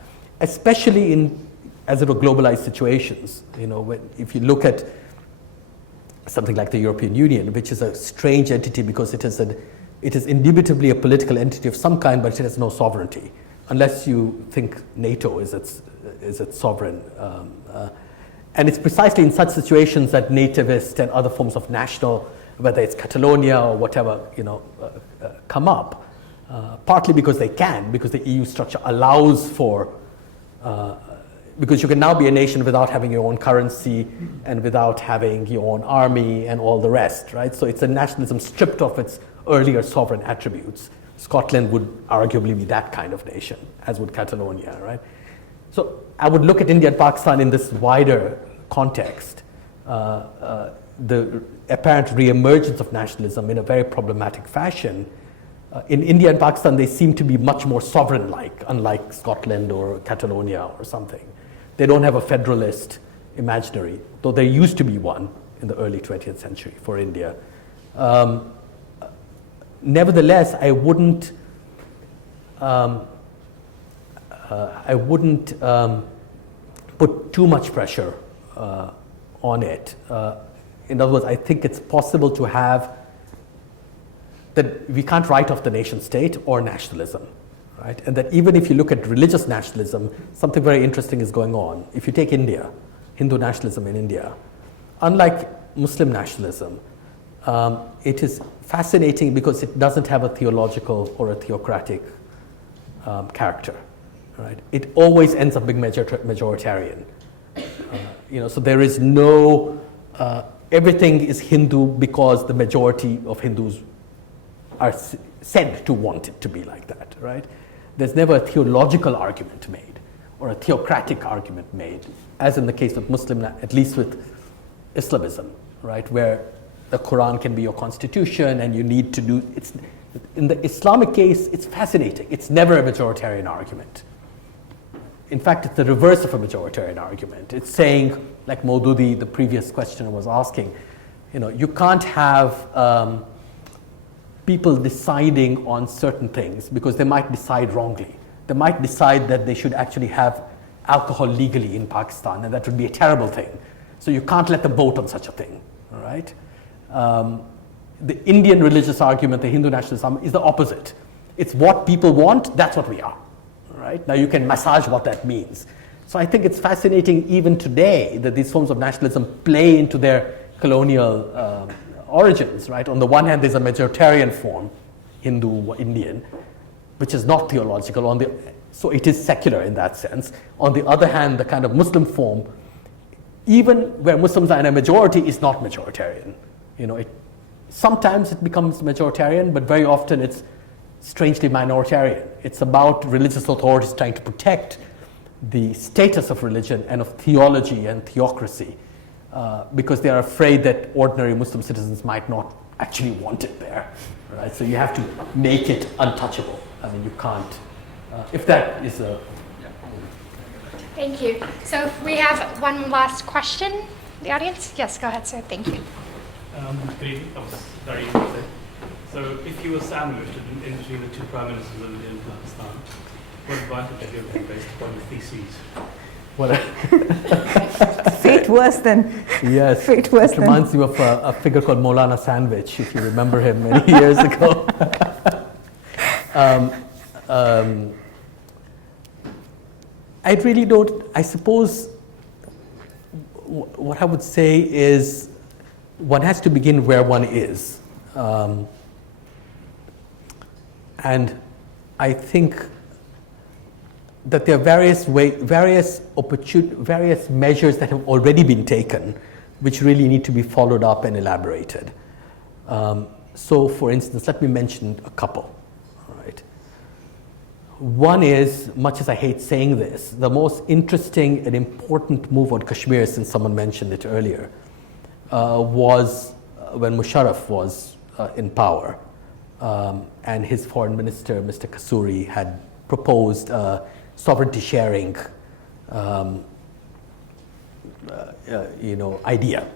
especially in, as it were, globalized situations. If you look at something like the European Union, which is a strange entity because it is indubitably a political entity of some kind, but it has no sovereignty, unless you think NATO is its sovereign. And it's precisely in such situations that nativist and other forms of national, whether it's Catalonia or whatever, come up. Partly because they can, because the EU structure allows for, because you can now be a nation without having your own currency and without having your own army and all the rest, right? So it's a nationalism stripped of its earlier sovereign attributes. Scotland would arguably be that kind of nation, as would Catalonia, right? So I would look at India and Pakistan in this wider context, the apparent re-emergence of nationalism in a very problematic fashion. In India and Pakistan, they seem to be much more sovereign-like, unlike Scotland or Catalonia or something. They don't have a federalist imaginary, though there used to be one in the early 20th century for India. Nevertheless, I wouldn't put too much pressure on it. In other words, I think it's possible to have that we can't write off the nation state or nationalism, right? And that even if you look at religious nationalism, something very interesting is going on. If you take India, Hindu nationalism in India, unlike Muslim nationalism, it is fascinating because it doesn't have a theological or a theocratic character, right? It always ends up being majoritarian. So there is no, everything is Hindu because the majority of Hindus are said to want it to be like that, right? There's never a theological argument made or a theocratic argument made, as in the case of Muslim, at least with Islamism, right? Where the Quran can be your constitution and you need to do, in the Islamic case, it's fascinating. It's never a majoritarian argument. in fact, it's the reverse of a majoritarian argument. It's saying, like Maududi, the previous questioner, was asking, you can't have people deciding on certain things because they might decide wrongly. They might decide that they should actually have alcohol legally in Pakistan, and that would be a terrible thing. So you can't let them vote on such a thing, all right? The Indian religious argument, the Hindu nationalist argument, is the opposite. It's what people want, that's what we are, all right? Now you can massage what that means. So I think it's fascinating even today that these forms of nationalism play into their colonial origins, right? On the one hand, there's a majoritarian form, Hindu, Indian, which is not theological. So it is secular in that sense. On the other hand, the kind of Muslim form, even where Muslims are in a majority, is not majoritarian. Sometimes it becomes majoritarian, but very often it's strangely minoritarian. It's about religious authorities trying to protect the status of religion and of theology and theocracy, because they are afraid that ordinary Muslim citizens might not actually want it there, right? So you have to make it untouchable. I mean, you can't, if that is a... Thank you. So we have one last question, the audience. Yes, go ahead, sir. Thank you. Good evening. That was very interesting. So if you were sandwiched in between the two prime ministers of India and Pakistan, what advice would you give them based upon your theses? Fate worse than. Yes. Fate worse it reminds you of a figure called Maulana Sandwich, if you remember him many years ago. I really don't. I suppose what I would say is one has to begin where one is, and I think that there are various measures that have already been taken, which really need to be followed up and elaborated. So, for instance, let me mention a couple. All right. One is, much as I hate saying this, the most interesting and important move on Kashmir, since someone mentioned it earlier, was when Musharraf was in power, and his foreign minister, Mr. Kasuri, had proposed sovereignty sharing idea,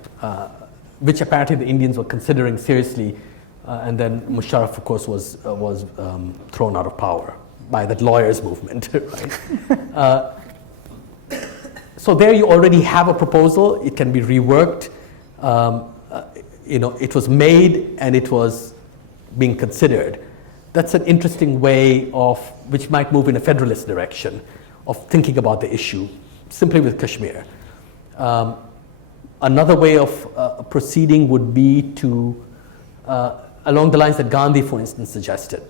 which apparently the Indians were considering seriously, and then Musharraf, of course, was thrown out of power by that lawyers' movement. Right? So there you already have a proposal. It can be reworked. It was made and it was being considered. That's an interesting way of, which might move in a federalist direction, of thinking about the issue, simply with Kashmir. Another way of proceeding would be to, along the lines that Gandhi, for instance, suggested,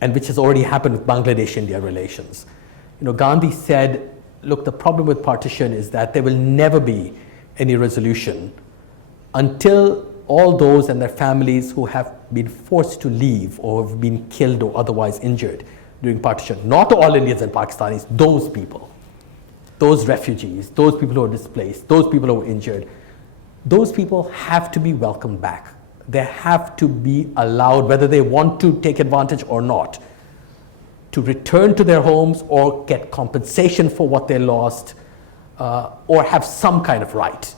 and which has already happened with Bangladesh-India relations. Gandhi said, look, the problem with partition is that there will never be any resolution until all those and their families who have been forced to leave or have been killed or otherwise injured during partition, not all Indians and Pakistanis, those people, those refugees, those people who are displaced, those people who are injured, those people have to be welcomed back. They have to be allowed, whether they want to take advantage or not, to return to their homes or get compensation for what they lost, or have some kind of right.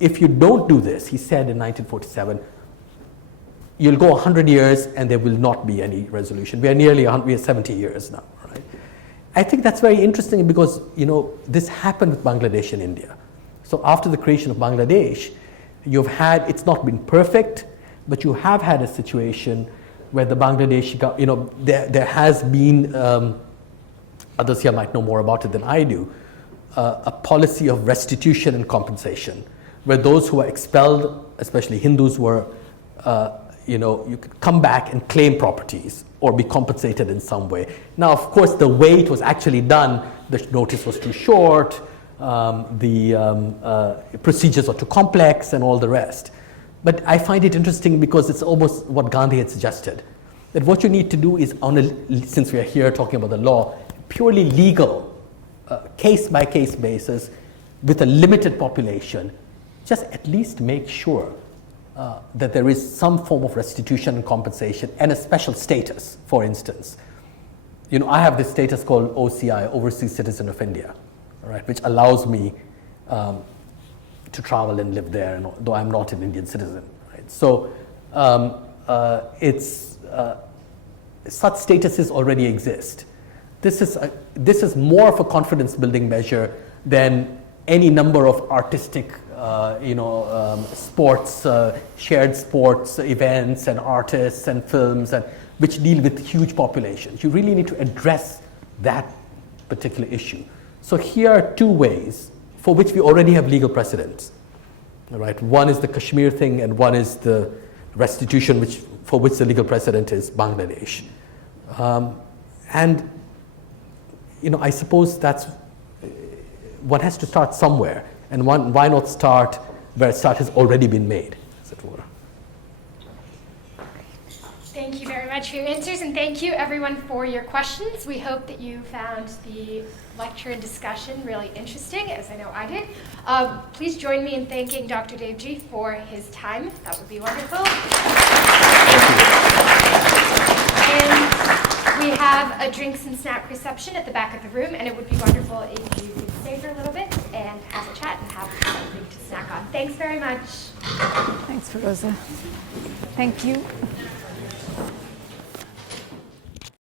If you don't do this, he said in 1947, you'll go 100 years and there will not be any resolution. We are 70 years now, right? I think that's very interesting because, this happened with Bangladesh and India. So after the creation of Bangladesh, it's not been perfect, but you have had a situation where the Bangladeshi, there has been, others here might know more about it than I do, a policy of restitution and compensation, where those who were expelled, especially Hindus, were, you could come back and claim properties or be compensated in some way. Now, of course, the way it was actually done, the notice was too short, the procedures are too complex and all the rest. But I find it interesting because it's almost what Gandhi had suggested, that what you need to do is, since we are here talking about the law, purely legal, case-by-case basis, with a limited population, just at least make sure that there is some form of restitution and compensation and a special status, for instance. I have this status called OCI, Overseas Citizen of India, right, which allows me to travel and live there, though I'm not an Indian citizen. Right? So such statuses already exist. This is more of a confidence building measure than any number of artistic, sports, shared sports events and artists and films, and which deal with huge populations. You really need to address that particular issue. So here are two ways for which we already have legal precedents. All right, one is the Kashmir thing, and one is the restitution, for which the legal precedent is Bangladesh. I suppose one has to start somewhere, and why not start where a start has already been made, as it were. Thank you very much for your answers, and thank you everyone for your questions. We hope that you found the lecture and discussion really interesting, as I know I did. Please join me in thanking Dr. Devji for his time. That would be wonderful. And we have a drinks and snack reception at the back of the room, and it would be wonderful if you could stay for a little bit and have a chat and have something to snack on. Thanks very much. Thanks, Feroza. Thank you.